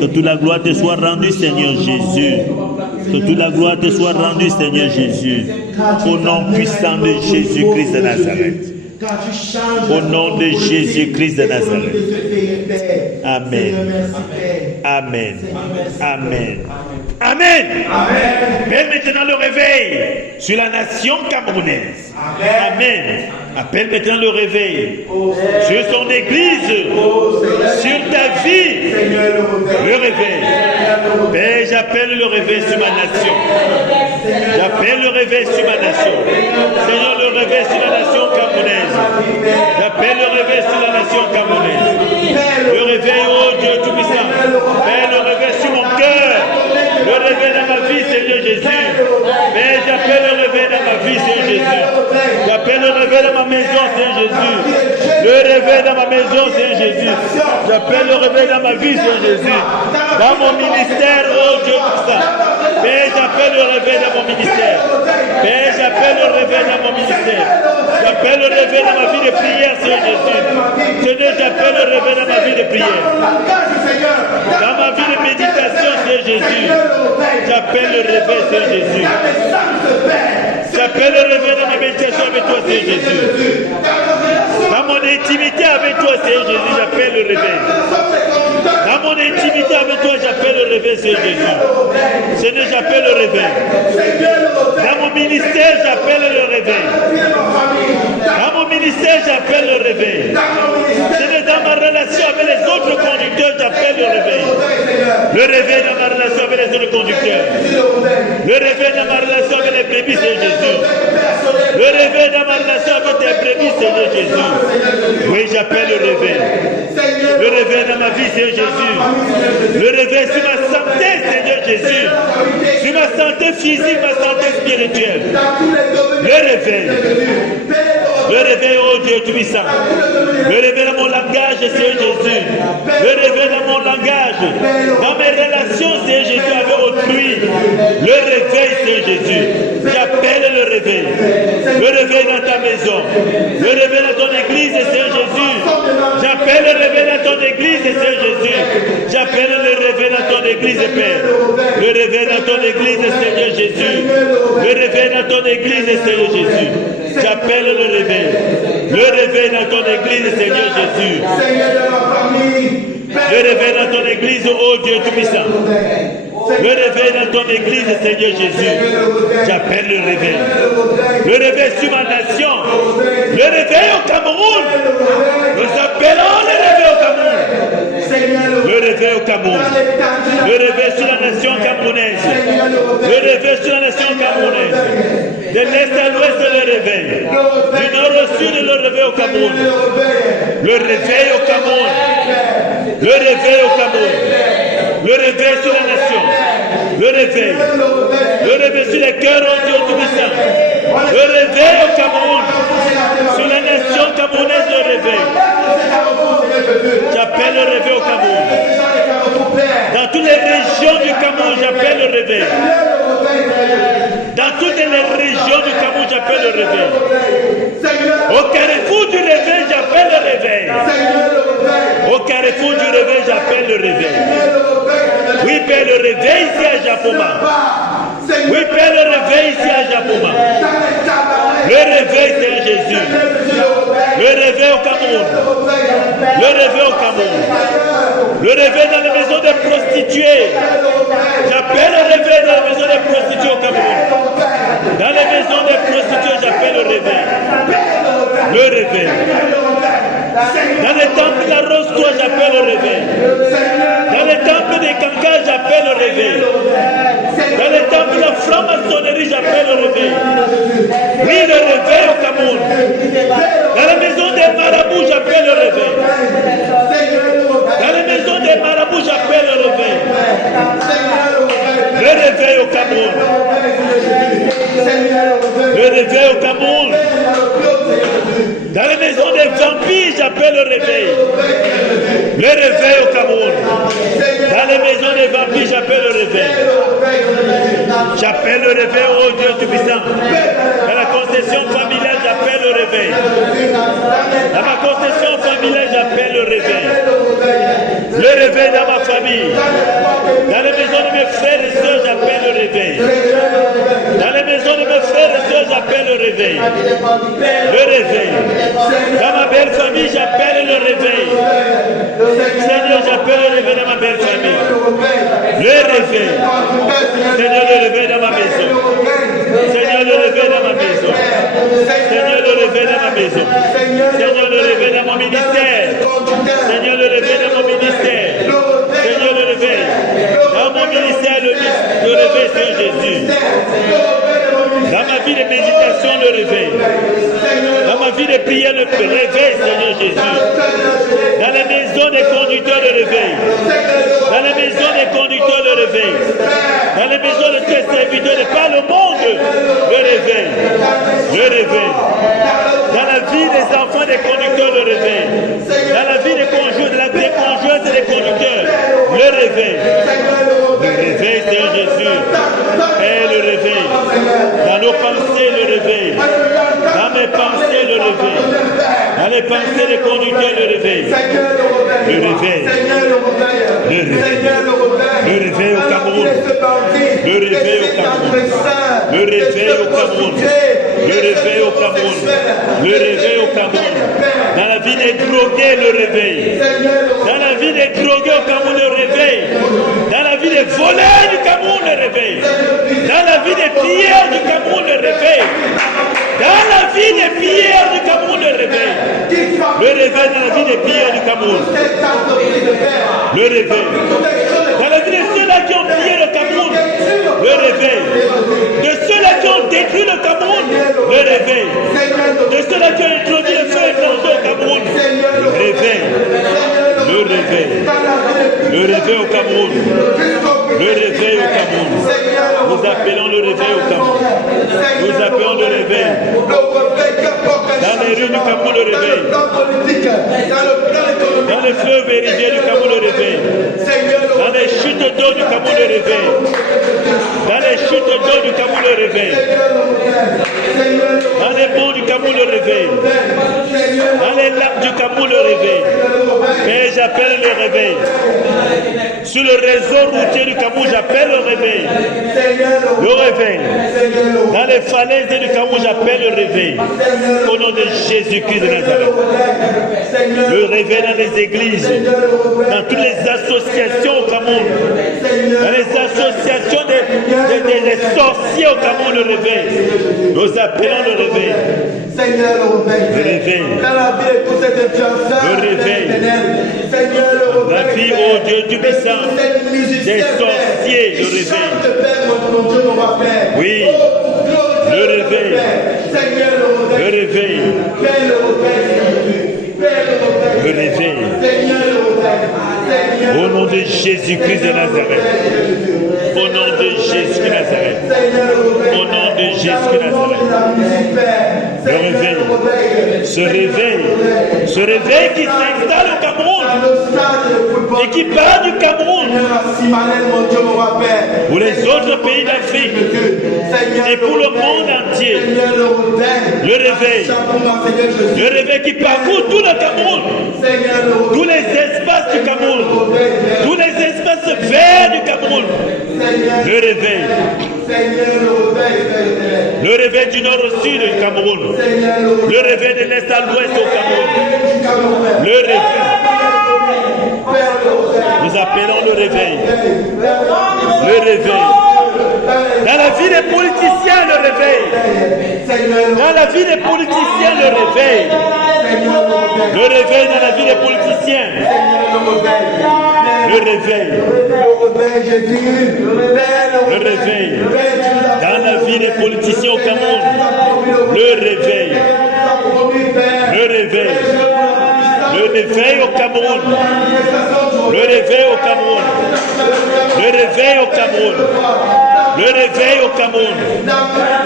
Que toute la gloire te soit rendue, Seigneur Jésus. Que toute la gloire te soit rendue, Seigneur Jésus. Au nom puissant de Jésus-Christ de Nazareth. Au nom de Jésus-Christ de Nazareth. Amen. Amen. Amen. Amen. Appelle maintenant le réveil sur la nation camerounaise. Amen. Appelle maintenant le réveil sur son église, sur ta vie. Le réveil. Père, j'appelle le réveil sur ma nation. J'appelle le réveil sur ma nation. Seigneur, le réveil sur la nation camerounaise. J'appelle le réveil sur la nation camerounaise. Le réveil, oh Dieu tout-puissant. Père, le réveil sur mon cœur. Le réveil dans ma vie, Seigneur Jésus. Père, j'appelle le réveil dans ma vie, Seigneur Jésus. J'appelle le réveil dans ma maison, Seigneur Jésus. Le réveil dans ma maison, Seigneur Jésus. J'appelle le réveil dans ma vie, Seigneur Jésus. Dans mon ministère, oh Dieu tout-puissant. Père, j'appelle le réveil dans mon ministère. Père, j'appelle le réveil dans mon ministère. J'appelle le réveil dans ma vie de prière, Seigneur Jésus. Seigneur, j'appelle le réveil dans ma vie de prière. Dans ma vie de méditation, Seigneur Jésus. J'appelle le réveil, Seigneur Jésus. J'appelle le réveil dans ma méditation avec toi, Seigneur Jésus. Dans mon intimité avec toi, Seigneur Jésus, j'appelle le réveil. Dans mon intimité avec toi, j'appelle le réveil, Seigneur Jésus. Seigneur, j'appelle le réveil. Dans mon ministère, j'appelle le réveil. Dans mon ministère, j'appelle le réveil. Seigneur, dans ma relation avec les autres conducteurs, j'appelle le réveil. Le réveil dans ma relation avec les autres conducteurs. Le réveil dans ma relation avec les brebis, Seigneur Jésus. Le réveil dans ma relation avec tes brebis, Seigneur Jésus. Oui, j'appelle le réveil. Le réveil dans ma vie, Seigneur Jésus. Le réveil sur ma santé, Seigneur Jésus. Sur ma santé physique, ma santé spirituelle. Le réveil. Le réveil, oh Dieu tout-puissant. Le réveil dans mon langage, Seigneur Jésus. Le réveil dans mon langage. Dans mes relations, Seigneur Jésus, avec autrui. Le réveil, Seigneur Jésus. J'appelle le réveil. Le réveil dans ta maison. Le réveil dans ton église, Seigneur Jésus. J'appelle le réveil dans ton église, Seigneur Jésus. J'appelle le réveil dans ton église, Père. Le réveil dans ton église, Seigneur Jésus. Le réveil dans ton église, Seigneur Jésus. J'appelle le réveil. Le réveil dans ton église, Seigneur Jésus. Le réveil dans ton église, oh Dieu tout-puissant. Le réveil dans ton église, Seigneur Jésus. J'appelle le réveil. Le réveil sur ma nation. Le réveil au Cameroun. Nous appelons le réveil au Cameroun. Le réveil au Cameroun. Le réveil sur la nation camerounaise. Le réveil sur la nation camerounaise. De l'est à l'ouest, le réveil. Du nord au sud, le réveil au Cameroun. Le réveil au Cameroun. Le réveil au Cameroun. Le réveil sur la nation. Le réveil. Le réveil sur les cœurs, oh Dieu tout-puissant. Le réveil au Cameroun. Sur la nation camerounaise, le réveil. J'appelle le réveil au Cameroun. Dans toutes les régions du Cameroun, j'appelle le réveil. Dans toutes les régions du Cameroun, j'appelle le réveil. Au carrefour du réveil, j'appelle le réveil. Au carrefour du réveil, j'appelle le réveil. Oui, Père, le réveil ici à Japoma. Oui, Père, le réveil ici à Japoma. Le réveil, Seigneur Jésus. Le réveil au Cameroun. Le réveil au Cameroun. Le réveil dans les maisons des prostituées. J'appelle le réveil dans les maisons des prostituées au Cameroun. Dans les maisons des prostituées, j'appelle le réveil. Le réveil. Dans les temples de la Rose-Croix, j'appelle le réveil. Dans les temples des Cancans, j'appelle le réveil. Dans les temples de la franc-maçonnerie, j'appelle le réveil. Oui, le réveil au Cameroun. Dans la maison des marabouts, j'appelle le réveil. Dans les maisons des marabouts, j'appelle le réveil. Le réveil au Cameroun. Le réveil au Cameroun. Dans les maisons des vampires, j'appelle le réveil. Le réveil au Cameroun. Dans les maisons des vampires, j'appelle le réveil. J'appelle le réveil, oh Dieu tout-puissant. Dans la concession familiale, j'appelle le réveil. Dans ma concession familiale, j'appelle le réveil. Le réveil dans ma famille. Dans les maisons de mes frères et sœurs, j'appelle le réveil. Dans les maison de mes frères et sœurs, j'appelle le réveil. Le réveil. Dans ma belle famille, j'appelle le réveil. Seigneur, j'appelle le réveil dans ma belle famille. Le réveil. Seigneur, le réveil dans ma maison. Seigneur, le réveil dans ma maison. Seigneur, le réveil dans ma maison. Seigneur, le réveil dans mon ministère. Seigneur, le réveil dans mon ministère. Seigneur, le réveil. Dans mon ministère, le réveil, Seigneur Jésus. Dans ma vie de méditation, le réveil. Dans ma vie de prière, le réveil, Seigneur Jésus. Dans la maison des conducteurs, le réveil. Dans la maison des conducteurs, le réveil. Dans les maisons de tes serviteurs de par le monde, le réveil. Le réveil. Dans la vie des enfants des conducteurs, le réveil. Dans la vie des conjoints, des conjointes et des conducteurs, le réveil. Le réveil, Seigneur Jésus. Et le réveil. Dans nos pensées, le réveil. Dans mes pensées, le réveil. Dans les pensées des conducteurs, le réveil. Le réveil. Le réveil. Le réveil au Cameroun. Le réveil au Cameroun. Le réveil au Cameroun. Le réveil au Cameroun. Le réveil au Cameroun. Dans la vie des drogués, le réveil. Dans la vie des drogués au Cameroun, le réveil. Dans la vie des voleurs du Cameroun, le réveil. Dans la vie des pilleurs du Cameroun, le réveil. Dans la vie des pilleurs du Cameroun, le réveil. Le réveil dans la vie des pilleurs du Cameroun. Le réveil. Dans la vie de ceux-là qui ont pillé le Cameroun, le réveil. De ceux-là qui ont détruit le Cameroun, le réveil. De ceux-là qui ont introduit le feu étranger au Cameroun, le réveil. Le réveil. Le réveil au Cameroun. Le réveil au Cameroun. Nous appelons le réveil au Cameroun. Nous appelons le réveil. Dans les rues du Cameroun, le réveil. Dans les fleuves et rivières du Cameroun, le réveil. Dans les chutes d'eau du Cameroun, le réveil. Dans les chutes d'eau du Cameroun, le réveil. Dans les monts du Cameroun, le réveil. Dans les lacs du Cameroun, le réveil. Et j'appelle le réveil. Sur le réseau routier du Cameroun, j'appelle le réveil. Le réveil. Dans les falaises du Cameroun, j'appelle le réveil. Au nom de Jésus-Christ de Nazareth. Le réveil dans les églises, dans toutes les associations au Cameroun, dans les associations des sorciers au Cameroun, le réveil. Nous appelons le réveil. Le réveil. Le réveil. La vie, oh Dieu du puissant, des sorciers, le réveil. Oui, le réveil. Le réveil. Le réveil. Au nom de Jésus-Christ de Nazareth. Au nom de Jésus de Nazareth. Au nom de Jésus de Nazareth. Le réveil. Ce réveil qui s'installe au Cameroun et qui part du Cameroun pour les autres pays d'Afrique et pour le monde entier. Le réveil. Le réveil qui parcourt tout le Cameroun, tous les espaces du Cameroun, tous les espaces verts du Cameroun. Le réveil. Le réveil du nord au sud du Cameroun. Le réveil de l'est à l'ouest au Cameroun. Le réveil. Nous appelons le réveil. Le réveil. Dans la vie des politiciens, le réveil. Dans la vie des politiciens, le réveil. Le réveil dans la vie des politiciens. Le réveil. Le réveil. Dans la vie des politiciens au Cameroun. Le réveil. Le réveil. Le réveil au Cameroun. Le réveil au Cameroun. Le réveil au Cameroun. Le réveil au Cameroun.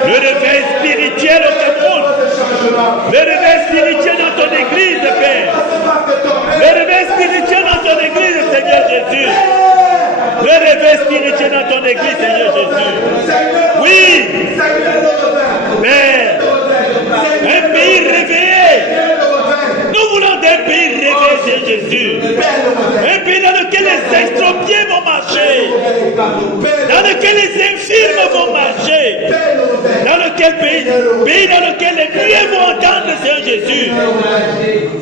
Le réveil spirituel au Cameroun. Le réveil spirituel dans ton église, Père. Le réveil spirituel dans ton église, Seigneur Jésus. Le réveil spirituel dans ton église, Seigneur Jésus. Oui. Père. Un pays réveillé. Nous voulons un pays réveillé, Seigneur Jésus. Un pays dans lequel les extropiés vont marcher. Dans lequel les infirmes vont marcher.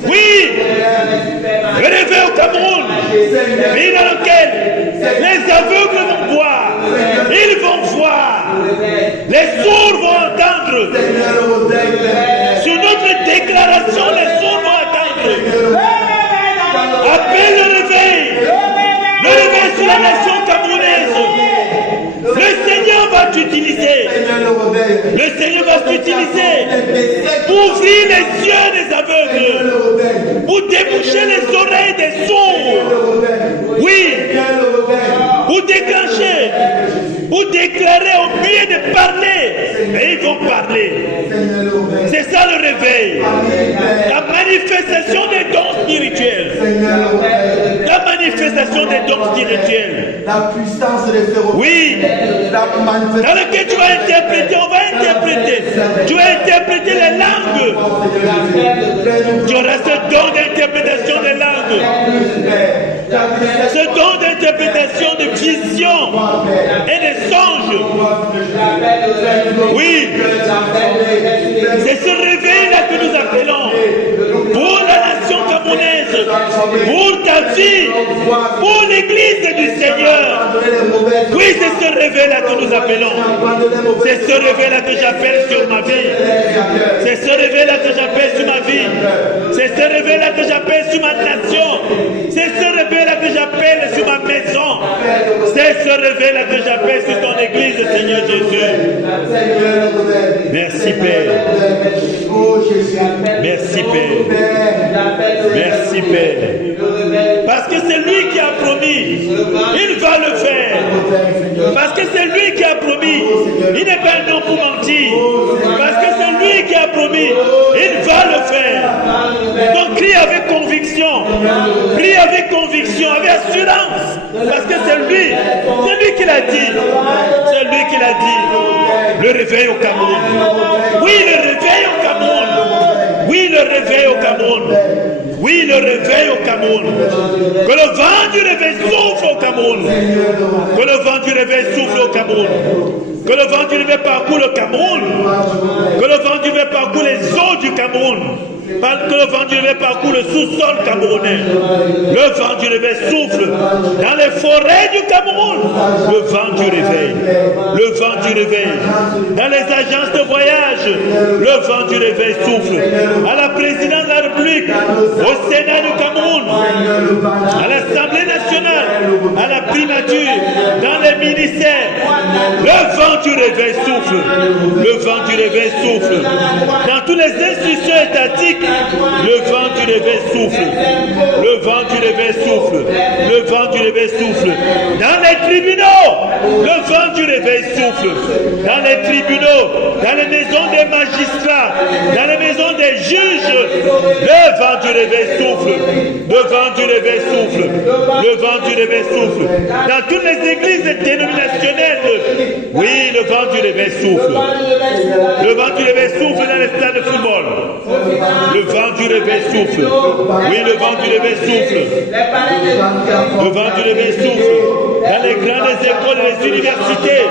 Oui, le réveil au Cameroun, pays dans lequel les aveugles vont voir, ils vont voir, les sourds vont entendre. Sur notre déclaration, les sourds vont entendre. Appelle le réveil sur la nation camerounaise. Le Seigneur va t'utiliser. Le Seigneur va t'utiliser pour ouvrir les yeux des aveugles, pour déboucher les oreilles des sourds. Oui, pour déclencher, pour déclarer au mieux de parler. Et ils vont parler. C'est ça le réveil. La manifestation des dons spirituels. La manifestation des dons spirituels. La puissance de faire. Oui. Dans lequel tu vas interpréter, on va interpréter. Tu vas interpréter les langues. Tu auras ce don d'interprétation des langues. Ce don d'interprétation de visions et de songes. Oui. C'est ce réveil-là que nous appelons pour la nation camerounaise, pour ta vie, pour l'église du Seigneur. Oui, c'est ce réveil-là que nous appelons. C'est ce réveil-là que j'appelle sur ma vie. C'est ce réveil-là que j'appelle sur ma vie. C'est ce réveil-là que j'appelle sur ma nation. C'est ce réveil-là que j'appelle sur ma maison. C'est ce réveil-là que j'appelle sur ton église, Seigneur Jésus. Merci Père. Merci Père. Merci Père. Parce que c'est lui qui a promis. Il va le faire. Parce que c'est lui qui a promis. Il n'est pas un homme pour mentir. Parce que c'est lui qui a promis. Il va le faire. Donc crie avec conviction. Prie avec conviction, avec assurance. Parce que c'est lui. C'est lui qui l'a dit. C'est lui qui l'a dit. Le réveil au Cameroun. Oui, le réveil au Cameroun. Oui, le réveil au Cameroun. Oui, le réveil au Cameroun. Que le vent du réveil souffle au Cameroun. Que le vent du réveil souffle au Cameroun. Que le vent du réveil parcourt le Cameroun. Que le vent du réveil parcourt les eaux du Cameroun. Que le vent du réveil parcourt le sous-sol camerounais. Le vent du réveil souffle dans les forêts du Cameroun. Le vent du réveil. Le vent du réveil. Dans les agences de voyage. Le vent du réveil souffle. À la présidence de la République. Au Sénat du Cameroun. À l'Assemblée nationale. À la primature. Dans les ministères. Le vent du réveil souffle. Le vent du réveil souffle. Dans toutes les institutions étatiques. Le vent du réveil souffle. Le vent du réveil souffle. Le vent du réveil souffle. Dans les tribunaux, le vent du réveil souffle. Dans les tribunaux, dans les maisons des magistrats, dans les maisons des juges, le vent du réveil souffle. Le vent du réveil souffle. Le vent du réveil souffle. Dans toutes les églises dénominationnelles, oui, le vent du réveil souffle. Le vent du réveil souffle dans les stades de football. Le vent du réveil souffle. Oui, le vent du réveil souffle. Le vent du réveil souffle. Dans les grandes écoles et les universités.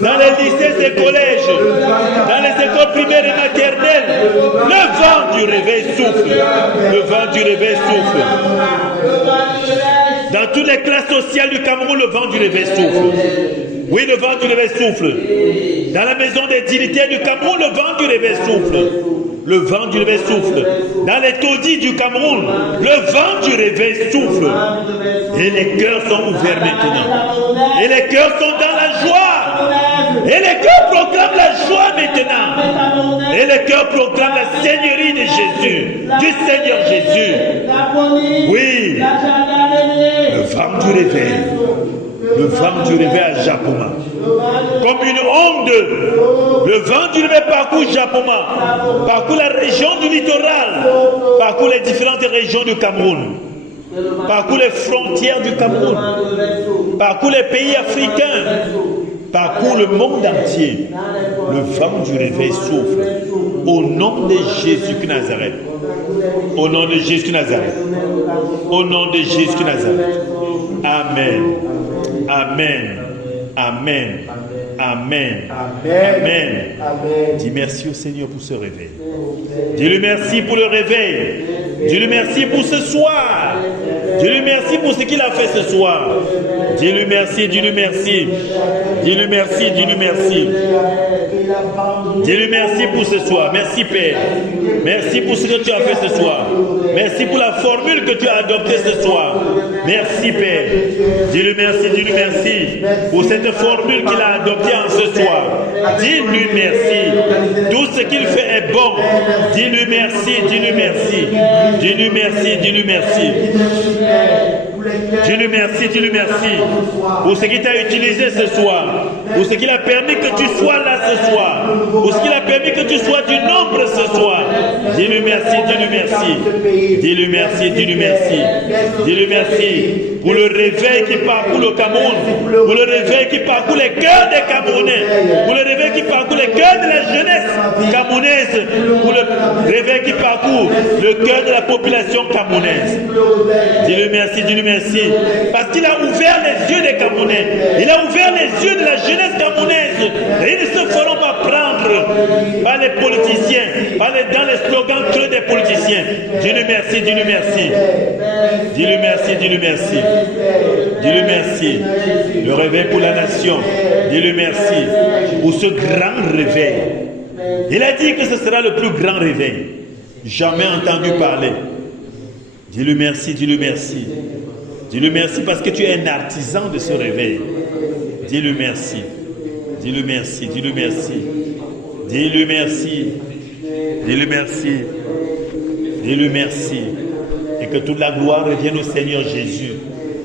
Dans les lycées et collèges. Dans les écoles primaires et maternelles. Le vent du réveil souffle. Le vent du réveil souffle. Dans toutes les classes sociales du Cameroun, le vent du réveil souffle. Oui, le vent du réveil souffle. Dans la maison des dignitaires du Cameroun, le vent du réveil souffle. Le vent du réveil souffle. Dans les taudis du Cameroun, le vent du réveil souffle. Et les cœurs sont ouverts maintenant. Et les cœurs sont dans la joie. Et les cœurs proclament la joie maintenant. Et les cœurs proclament la seigneurie de Jésus. Du Seigneur Jésus. Oui. Le vent du réveil. Le vent du réveil à Japoma. Comme une onde, le vent du réveil parcourt Japoma, parcourt la région du littoral, parcourt les différentes régions du Cameroun, parcourt les frontières du Cameroun, parcourt les pays africains, parcourt le monde entier. Le vent du réveil souffle. Au nom de Jésus de Nazareth. Au nom de Jésus de Nazareth. Au nom de Jésus de Nazareth. Amen. Amen. Amen. Amen. Amen. Amen. Amen. Dis merci au Seigneur pour ce réveil. Dis-lui merci pour le réveil. Dis-lui merci pour ce soir. Dis-lui merci pour ce qu'il a fait ce soir. Dis-lui merci, dis-lui merci. Dis-lui merci, dis-lui merci. Dis-lui merci pour ce soir. Merci Père. Merci pour ce que tu as fait ce soir. Merci pour la formule que tu as adoptée ce soir. Merci Père. Dis-lui merci pour cette formule qu'il a adoptée en ce soir. Dis-lui merci. Tout ce qu'il fait est bon. Dis-lui merci, dis-lui merci. Dis-lui merci, dis-lui merci. Dis-lui merci, dis-lui merci pour ce qu'il t'a utilisé ce soir, pour ce qu'il a permis que tu sois là ce soir, pour ce qu'il a permis que tu sois du nombre ce soir. Dis-lui merci, dis-lui merci. Dis-lui merci, dis-lui merci. Dis-lui merci pour le réveil qui parcourt le Cameroun, pour le réveil qui parcourt les cœurs des Camerounais, pour le réveil qui parcourt les cœurs de la jeunesse camerounaise, pour le réveil qui parcourt le cœur de la population camerounaise. Dis-lui merci, dis-lui merci. Parce qu'il a ouvert les yeux des Camerounais. Il a ouvert les yeux de la jeunesse camerounaise. Et ils ne se feront pas prendre par les politiciens, dans les slogans creux des politiciens. Dis-lui merci, dis-lui merci. Dis-lui merci, dis-lui merci. Dis-lui merci. Le réveil pour la nation. Dis-lui merci pour ce grand réveil. Il a dit que ce sera le plus grand réveil. Jamais entendu parler. Dis-lui merci, dis-lui merci. Dis-lui merci parce que tu es un artisan de ce réveil. Dis-lui merci. Dis-lui merci, dis-lui merci. Dis-lui merci. Dis-lui merci. Dis-lui merci. Et que toute la gloire revienne au Seigneur Jésus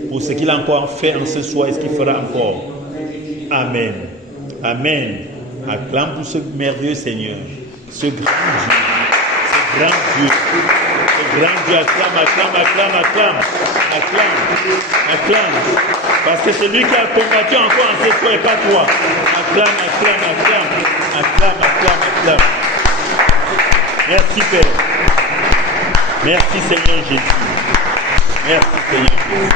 pour ce qu'il a encore fait en ce soir et ce qu'il fera encore. Amen. Amen. Acclame pour ce merveilleux Seigneur, ce grand Dieu, ce grand Dieu. Grand Dieu, acclame. Parce que c'est lui qui a combattu encore en cette fois et pas toi. Acclame. Merci Père. Merci Seigneur Jésus. Merci Seigneur Jésus.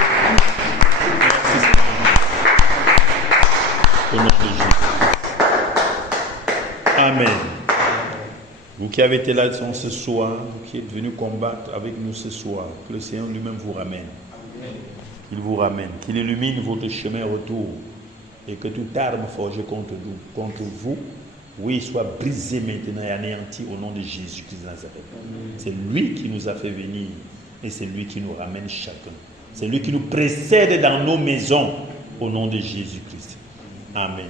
Merci Seigneur. Au nom de Jésus. Amen. Vous qui avez été là ce soir, vous qui êtes venus combattre avec nous ce soir, que le Seigneur lui-même vous ramène. Qu'il vous ramène, qu'il illumine votre chemin retour et que toute arme forgée contre vous, oui, soit brisée maintenant et anéantie au nom de Jésus-Christ de Nazareth. C'est lui qui nous a fait venir et c'est lui qui nous ramène chacun. C'est lui qui nous précède dans nos maisons au nom de Jésus-Christ. Amen.